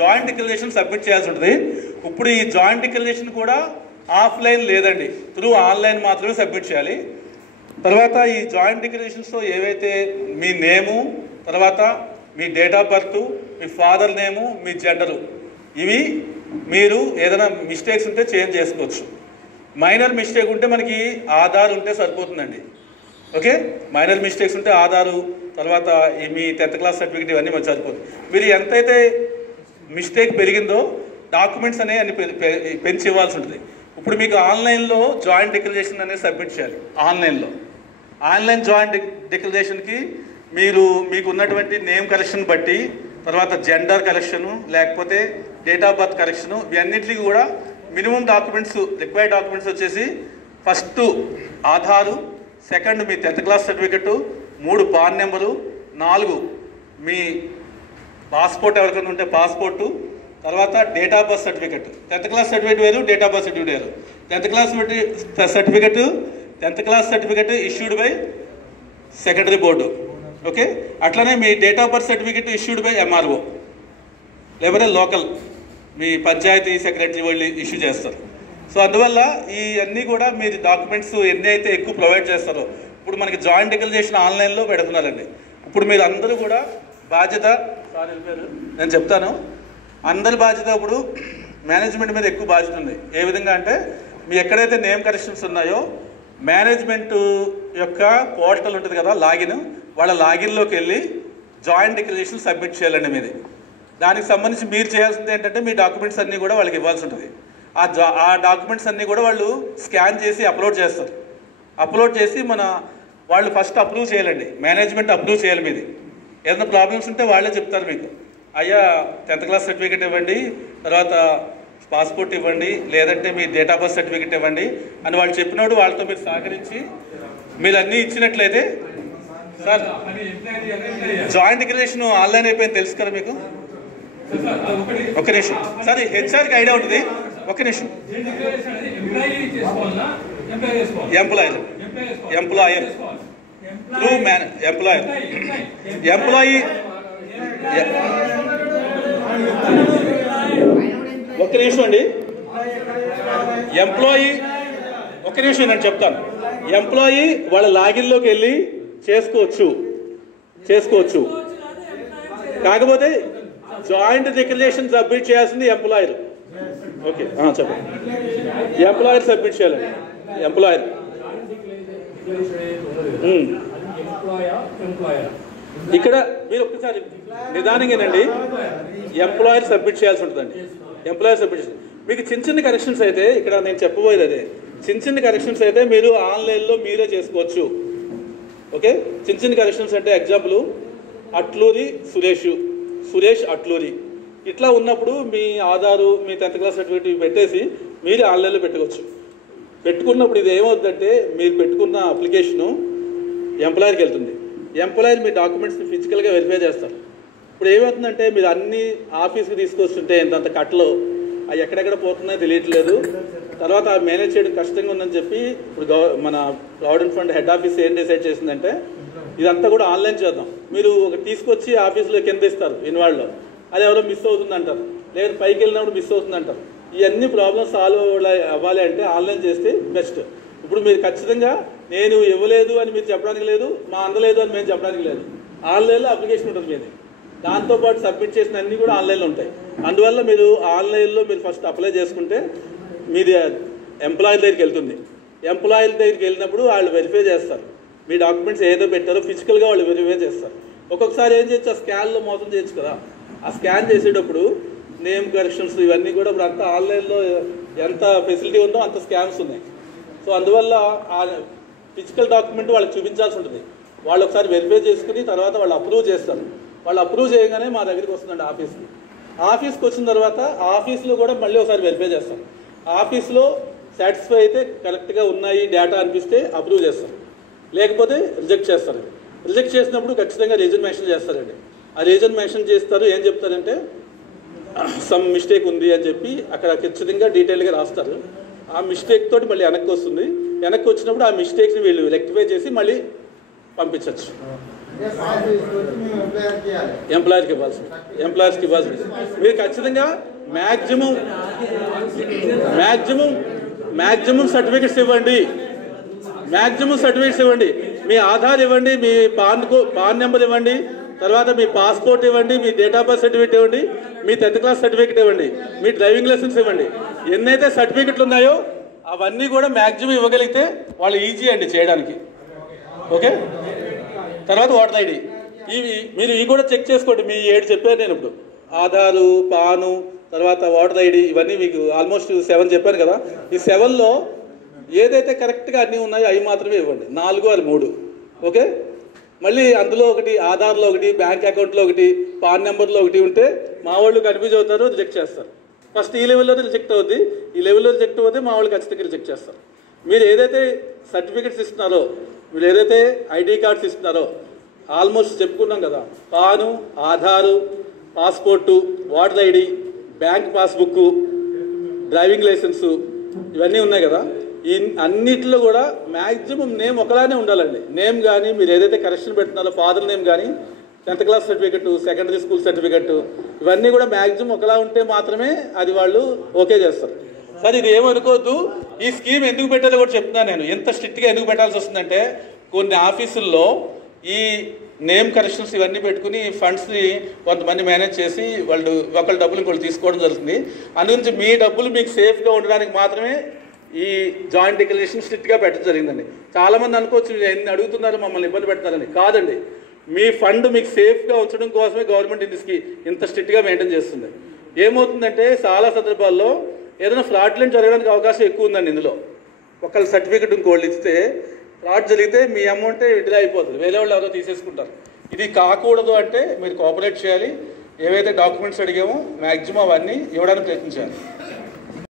జాయింట్ డిక్లరేషన్ సబ్మిట్ చేయాల్సి ఉంటుంది. ఇప్పుడు ఈ జాయింట్ డిక్లరేషన్ కూడా ఆఫ్లైన్ లేదండి, త్రూ ఆన్లైన్ మాత్రమే సబ్మిట్ చేయాలి. తర్వాత ఈ జాయింట్ డిక్లరేషన్స్లో ఏవైతే మీ నేము, తర్వాత మీ డేట్ ఆఫ్ బర్త్, మీ ఫాదర్ నేము, మీ జెండరు, ఇవి మీరు ఏదైనా మిస్టేక్స్ ఉంటే చేంజ్ చేసుకోవచ్చు. మైనర్ మిస్టేక్ ఉంటే మనకి ఆధార్ ఉంటే సరిపోతుందండి. ఓకే, మైనర్ మిస్టేక్స్ ఉంటే ఆధారు, తర్వాత మీ 10th క్లాస్ సర్టిఫికేట్, ఇవన్నీ మనకు సరిపోతుంది. మీరు ఎంతైతే మిస్టేక్ పెరిగిందో డాక్యుమెంట్స్ అనేవి అన్ని పెంచి ఇవ్వాల్సి ఉంటుంది. ఇప్పుడు మీకు ఆన్లైన్లో జాయింట్ డిక్లరేషన్ అనేది సబ్మిట్ చేయాలి. ఆన్లైన్ జాయింట్ డిక్లరేషన్కి మీకు ఉన్నటువంటి నేమ్ కరెక్షన్ బట్టి, తర్వాత జెండర్ కరెక్షను, లేకపోతే డేట్ ఆఫ్ బర్త్ కరెక్షను, ఇవన్నిటికీ కూడా మినిమం డాక్యుమెంట్స్, రిక్వైర్డ్ డాక్యుమెంట్స్ వచ్చేసి ఫస్ట్ ఆధారు, సెకండ్ మీ 10th class certificate, 3 pan number, 4 మీ పాస్పోర్ట్ ఎవరికైనా ఉంటే పాస్పోర్టు, తర్వాత date of birth certificate. 10th class certificate వేరు, డేట్ ఆఫ్ బర్త్ సర్టిఫికేట్ వేరు. 10th class certificate issued by secondary board. Okay, అట్లనే మీ date of birth certificate issued by MRO, లేకపోతే local మీ panchayat secretary వాళ్ళు ఇష్యూ చేస్తారు. సో అందువల్ల ఈ అన్నీ కూడా మీరు డాక్యుమెంట్స్ ఎన్ని అయితే ఎక్కువ ప్రొవైడ్ చేస్తారో, ఇప్పుడు మనకి జాయింట్ డిక్లరేషన్ ఆన్లైన్లో పెడుతున్నారండి. ఇప్పుడు మీరు అందరూ కూడా బాధ్యత, నేను చెప్తాను, అందరి బాధ్యత ఇప్పుడు మేనేజ్మెంట్ మీద ఎక్కువ బాధ్యత ఉంది. ఏ విధంగా అంటే, మీ ఎక్కడైతే నేమ్ కరెక్షన్స్ ఉన్నాయో మేనేజ్మెంట్ యొక్క పోర్టల్ ఉంటుంది కదా, లాగిన్, వాళ్ళ లాగిన్లోకి వెళ్ళి జాయింట్ డిక్లరేషన్ సబ్మిట్ చేయాలండి మీది. దానికి సంబంధించి మీరు చేయాల్సింది ఏంటంటే, మీ డాక్యుమెంట్స్ అన్నీ కూడా వాళ్ళకి ఇవ్వాల్సి ఉంటుంది. ఆ డాక్యుమెంట్స్ అన్నీ కూడా వాళ్ళు స్కాన్ చేసి అప్లోడ్ చేస్తారు. అప్లోడ్ చేసి వాళ్ళు ఫస్ట్ అప్రూవ్ చేయాలండి, మేనేజ్మెంట్ అప్రూవ్ చేయాలి. మీది ఏదైనా ప్రాబ్లమ్స్ ఉంటే వాళ్ళే చెప్తారు మీకు, అయ్యా 10th క్లాస్ సర్టిఫికేట్ ఇవ్వండి, తర్వాత పాస్పోర్ట్ ఇవ్వండి, లేదంటే మీ డేట్ ఆఫ్ బర్త్ సర్టిఫికేట్ ఇవ్వండి అని వాళ్ళు చెప్పినప్పుడు వాళ్ళతో మీరు సహకరించి మీరు అన్నీ ఇచ్చినట్లయితే, సార్ జాయింట్ డిక్లరేషన్ ఆన్లైన్ అయిపోయింది తెలుసు కదా మీకు. ఒక నిమిషం సార్, హెచ్ఆర్కి ఐడియా ఉంటుంది. ఒక నిమిషం, ఎంప్లాయర్ త్రూ ఎంప్లాయీ ఒక్క నిమిషం అండి. ఎంప్లాయీ, ఒక్క నిమిషం నేను చెప్తాను. ఎంప్లాయీ వాళ్ళ లాగిన్లోకి వెళ్ళి చేసుకోవచ్చు. కాకపోతే జాయింట్ డిక్లరేషన్ సబ్మిట్ చేయాల్సింది ఎంప్లాయర్. ఓకే చెప్పండి. ఎంప్లాయర్ సబ్మిట్ చేయాలండి. ఎంప్లాయర్ ఇక్కడ మీరు ఒక్కసారి నిదానంగానండి, ఎంప్లాయర్ సబ్మిట్ చేయాల్సి ఉంటుందండి. ఎంప్లాయర్ సబ్మిట్ చేయాలి. మీకు చిన్న కరెక్షన్స్ అయితే, ఇక్కడ నేను చెప్పబోయేది అదే, చిన్న కరెక్షన్స్ అయితే మీరు ఆన్లైన్లో మీరే చేసుకోవచ్చు. ఓకే, చిన్న కరెక్షన్స్ అంటే ఎగ్జాంపుల్ అట్లూరి సురేష్ అట్లూరి, ఇట్లా ఉన్నప్పుడు మీ ఆధారు, మీ 10th క్లాస్ సర్టిఫికేట్ పెట్టేసి మీరు ఆన్లైన్లో పెట్టుకోవచ్చు. పెట్టుకున్నప్పుడు ఇది ఏమవుతుందంటే, మీరు పెట్టుకున్న అప్లికేషను ఎంప్లాయర్కి వెళ్తుంది. ఎంప్లాయర్ మీ డాక్యుమెంట్స్ని ఫిజికల్గా వెరిఫై చేస్తారు. ఇప్పుడు ఏమవుతుందంటే, మీరు అన్ని ఆఫీస్కి తీసుకొస్తుంటే ఇంతంత కట్టలో అవి ఎక్కడెక్కడ పోతున్నాయో తెలియట్లేదు. తర్వాత మేనేజ్ చేయడం కష్టంగా ఉందని చెప్పి ఇప్పుడు మన ప్రావిడెంట్ ఫండ్ హెడ్ ఆఫీస్ ఏం డిసైడ్ చేసిందంటే, ఇదంతా కూడా ఆన్లైన్ చేద్దాం. మీరు ఒక తీసుకొచ్చి ఆఫీస్లో కింద ఇస్తారు ఇన్వాల్వ్లో, అది ఎవరో మిస్ అవుతుంది అంటారు, లేదా పైకి వెళ్ళినప్పుడు మిస్ అవుతుంది అంటారు. ఇవన్నీ ప్రాబ్లమ్స్ సాల్వ్ అవ్వాలి అంటే ఆన్లైన్ చేస్తే బెస్ట్. ఇప్పుడు మీరు ఖచ్చితంగా నేను ఇవ్వలేదు అని మీరు చెప్పడానికి లేదు, మా అందలేదు అని మేము చెప్పడానికి లేదు. ఆన్లైన్లో అప్లికేషన్ ఉంటుంది మీది, దాంతోపాటు సబ్మిట్ చేసిన అన్నీ కూడా ఆన్లైన్లో ఉంటాయి. అందువల్ల మీరు ఆన్లైన్లో మీరు ఫస్ట్ అప్లై చేసుకుంటే మీది ఎంప్లాయర్ దగ్గరికి వెళ్తుంది. ఎంప్లాయర్ దగ్గరికి వెళ్ళినప్పుడు వాళ్ళు వెరిఫై చేస్తారు, మీ డాక్యుమెంట్స్ ఏదో పెట్టారో ఫిజికల్గా వాళ్ళు వెరిఫై చేస్తారు. ఒక్కొక్కసారి ఏం చేయొచ్చు, ఆ స్కాన్లో మోసం చేయొచ్చు కదా. ఆ స్కాన్ చేసేటప్పుడు నేమ్ కరెక్షన్స్ ఇవన్నీ కూడా ఇప్పుడు అంతా ఆన్లైన్లో ఎంత ఫెసిలిటీ ఉందో అంత స్కామ్స్ ఉన్నాయి. సో అందువల్ల ఆ ఫిజికల్ డాక్యుమెంట్ వాళ్ళకి చూపించాల్సి ఉంటుంది. వాళ్ళు ఒకసారి వెరిఫై చేసుకుని తర్వాత వాళ్ళు అప్రూవ్ చేస్తారు. వాళ్ళు అప్రూవ్ చేయగానే మా దగ్గరికి వస్తుందండి ఆఫీస్కి. ఆఫీస్కి వచ్చిన తర్వాత ఆఫీస్లో కూడా మళ్ళీ ఒకసారి వెరిఫై చేస్తాం. ఆఫీస్లో సాటిస్ఫై అయితే కరెక్ట్గా ఉన్నాయి డేటా అనిపిస్తే అప్రూవ్ చేస్తారు, లేకపోతే రిజెక్ట్ చేస్తారు. రిజెక్ట్ చేసినప్పుడు ఖచ్చితంగా రీజన్ మెన్షన్ చేస్తారండి. ఆ రీజన్ మెన్షన్ చేస్తారు. ఏం చెప్తారంటే సమ్ మిస్టేక్ ఉంది అని చెప్పి అక్కడ ఖచ్చితంగా డీటెయిల్గా రాస్తారు. ఆ మిస్టేక్ తోటి మళ్ళీ వెనక్కి వస్తుంది. వెనక్కి వచ్చినప్పుడు ఆ మిస్టేక్ని వీళ్ళు రెక్టిఫై చేసి మళ్ళీ పంపించవచ్చు. ఎంప్లాయర్స్కి ఇవ్వాల్సింది మీరు ఖచ్చితంగా మ్యాక్సిమం సర్టిఫికెట్స్ ఇవ్వండి. మీ ఆధార్ ఇవ్వండి, మీ పాన్ నెంబర్ ఇవ్వండి, తర్వాత మీ పాస్పోర్ట్ ఇవ్వండి, మీ డేట్ ఆఫ్ బర్త్ సర్టిఫికేట్ ఇవ్వండి, మీ 10th క్లాస్ సర్టిఫికేట్ ఇవ్వండి, మీ డ్రైవింగ్ లైసెన్స్ ఇవ్వండి. ఎన్నైతే సర్టిఫికెట్లు ఉన్నాయో అవన్నీ కూడా మ్యాక్సిమం ఇవ్వగలిగితే వాళ్ళు ఈజీ అండి చేయడానికి. ఓకే, తర్వాత ఓటర్ ఐడి మీరు ఇవి కూడా చెక్ చేసుకోండి. మీ 7 చెప్పాను నేను ఇప్పుడు, ఆధారు, పాను, తర్వాత ఓటర్ ఐడి, ఇవన్నీ మీకు ఆల్మోస్ట్ 7 చెప్పాను కదా. ఈ 7లో ఏదైతే కరెక్ట్గా అన్నీ ఉన్నాయో అవి మాత్రమే ఇవ్వండి. 4 అది 3. ఓకే, మళ్ళీ అందులో ఒకటి, ఆధార్లో ఒకటి, బ్యాంక్ అకౌంట్లో ఒకటి, పాన్ నెంబర్లో ఒకటి ఉంటే మా వాళ్ళు కన్ఫ్యూజ్ అవుతారు, రిజెక్ట్ చేస్తారు. ఫస్ట్ ఈ లెవెల్లోనే రిజెక్ట్ అవుద్ది, ఈ లెవెల్లో రిజెక్ట్ అవుతే మా వాళ్ళు ఖచ్చితంగా రిజెక్ట్ చేస్తారు. మీరు ఏదైతే సర్టిఫికెట్స్ ఇస్తున్నారో, మీరు ఏదైతే ఐడి కార్డ్స్ ఇస్తున్నారో ఆల్మోస్ట్ చెప్పుకున్నాం కదా, PAN, Aadhaar, passport, voter ID, bank passbook, driving license, ఇవన్నీ ఉన్నాయి కదా. ఈ అన్నిటిలో కూడా మ్యాక్సిమం నేమ్ ఒకలానే ఉండాలండి. నేమ్ కానీ మీరు ఏదైతే కరెక్షన్ పెడుతున్నారో ఫాదర్ నేమ్ కానీ, 10th class certificate, secondary school certificate, ఇవన్నీ కూడా మ్యాక్సిమం ఒకలా ఉంటే మాత్రమే అది వాళ్ళు ఓకే చేస్తారు. సార్ ఇది ఏమనుకోవద్దు, ఈ స్కీమ్ ఎందుకు పెట్టాలో కూడా చెప్తున్నాను నేను. ఎంత స్ట్రిక్ట్గా ఎందుకు పెట్టాల్సి వస్తుందంటే, కొన్ని ఆఫీసుల్లో ఈ నేమ్ కరెక్షన్స్ ఇవన్నీ పెట్టుకుని ఫండ్స్ని కొంతమంది మేనేజ్ చేసి వాళ్ళు ఒకళ్ళ డబ్బులు ఇంకొకళ్ళు తీసుకోవడం జరుగుతుంది. అందుగురించి మీ డబ్బులు మీకు సేఫ్గా ఉండడానికి మాత్రమే ఈ జాయింట్ డిక్లరేషన్ స్ట్రిక్ట్గా పెట్టడం జరిగిందండి. చాలామంది అనుకోవచ్చు ఎన్ని అడుగుతున్నారు మమ్మల్ని ఇబ్బంది పెడతారని. కాదండి, మీ ఫండ్ మీకు సేఫ్గా ఉంచడం కోసమే గవర్నమెంట్ ఇంత స్ట్రిక్ట్గా మెయింటైన్ చేస్తుంది. ఏమవుతుందంటే చాలా సందర్భాల్లో ఏదైనా ఫ్రాడ్లెంట్ జరగడానికి అవకాశం ఎక్కువ ఉందండి. ఇందులో ఒకళ్ళ సర్టిఫికెట్ ఇంకోళ్ళు ఇస్తే ఫ్రాడ్ జరిగితే మీ అమౌంటే విడుదల అయిపోతుంది, వేరే వాళ్ళు ఎవరో తీసేసుకుంటారు. ఇది కాకూడదు అంటే మీరు కోఆపరేట్ చేయాలి. ఏవైతే డాక్యుమెంట్స్ అడిగామో మ్యాక్సిమం అవన్నీ ఇవ్వడానికి ప్రయత్నించాలి.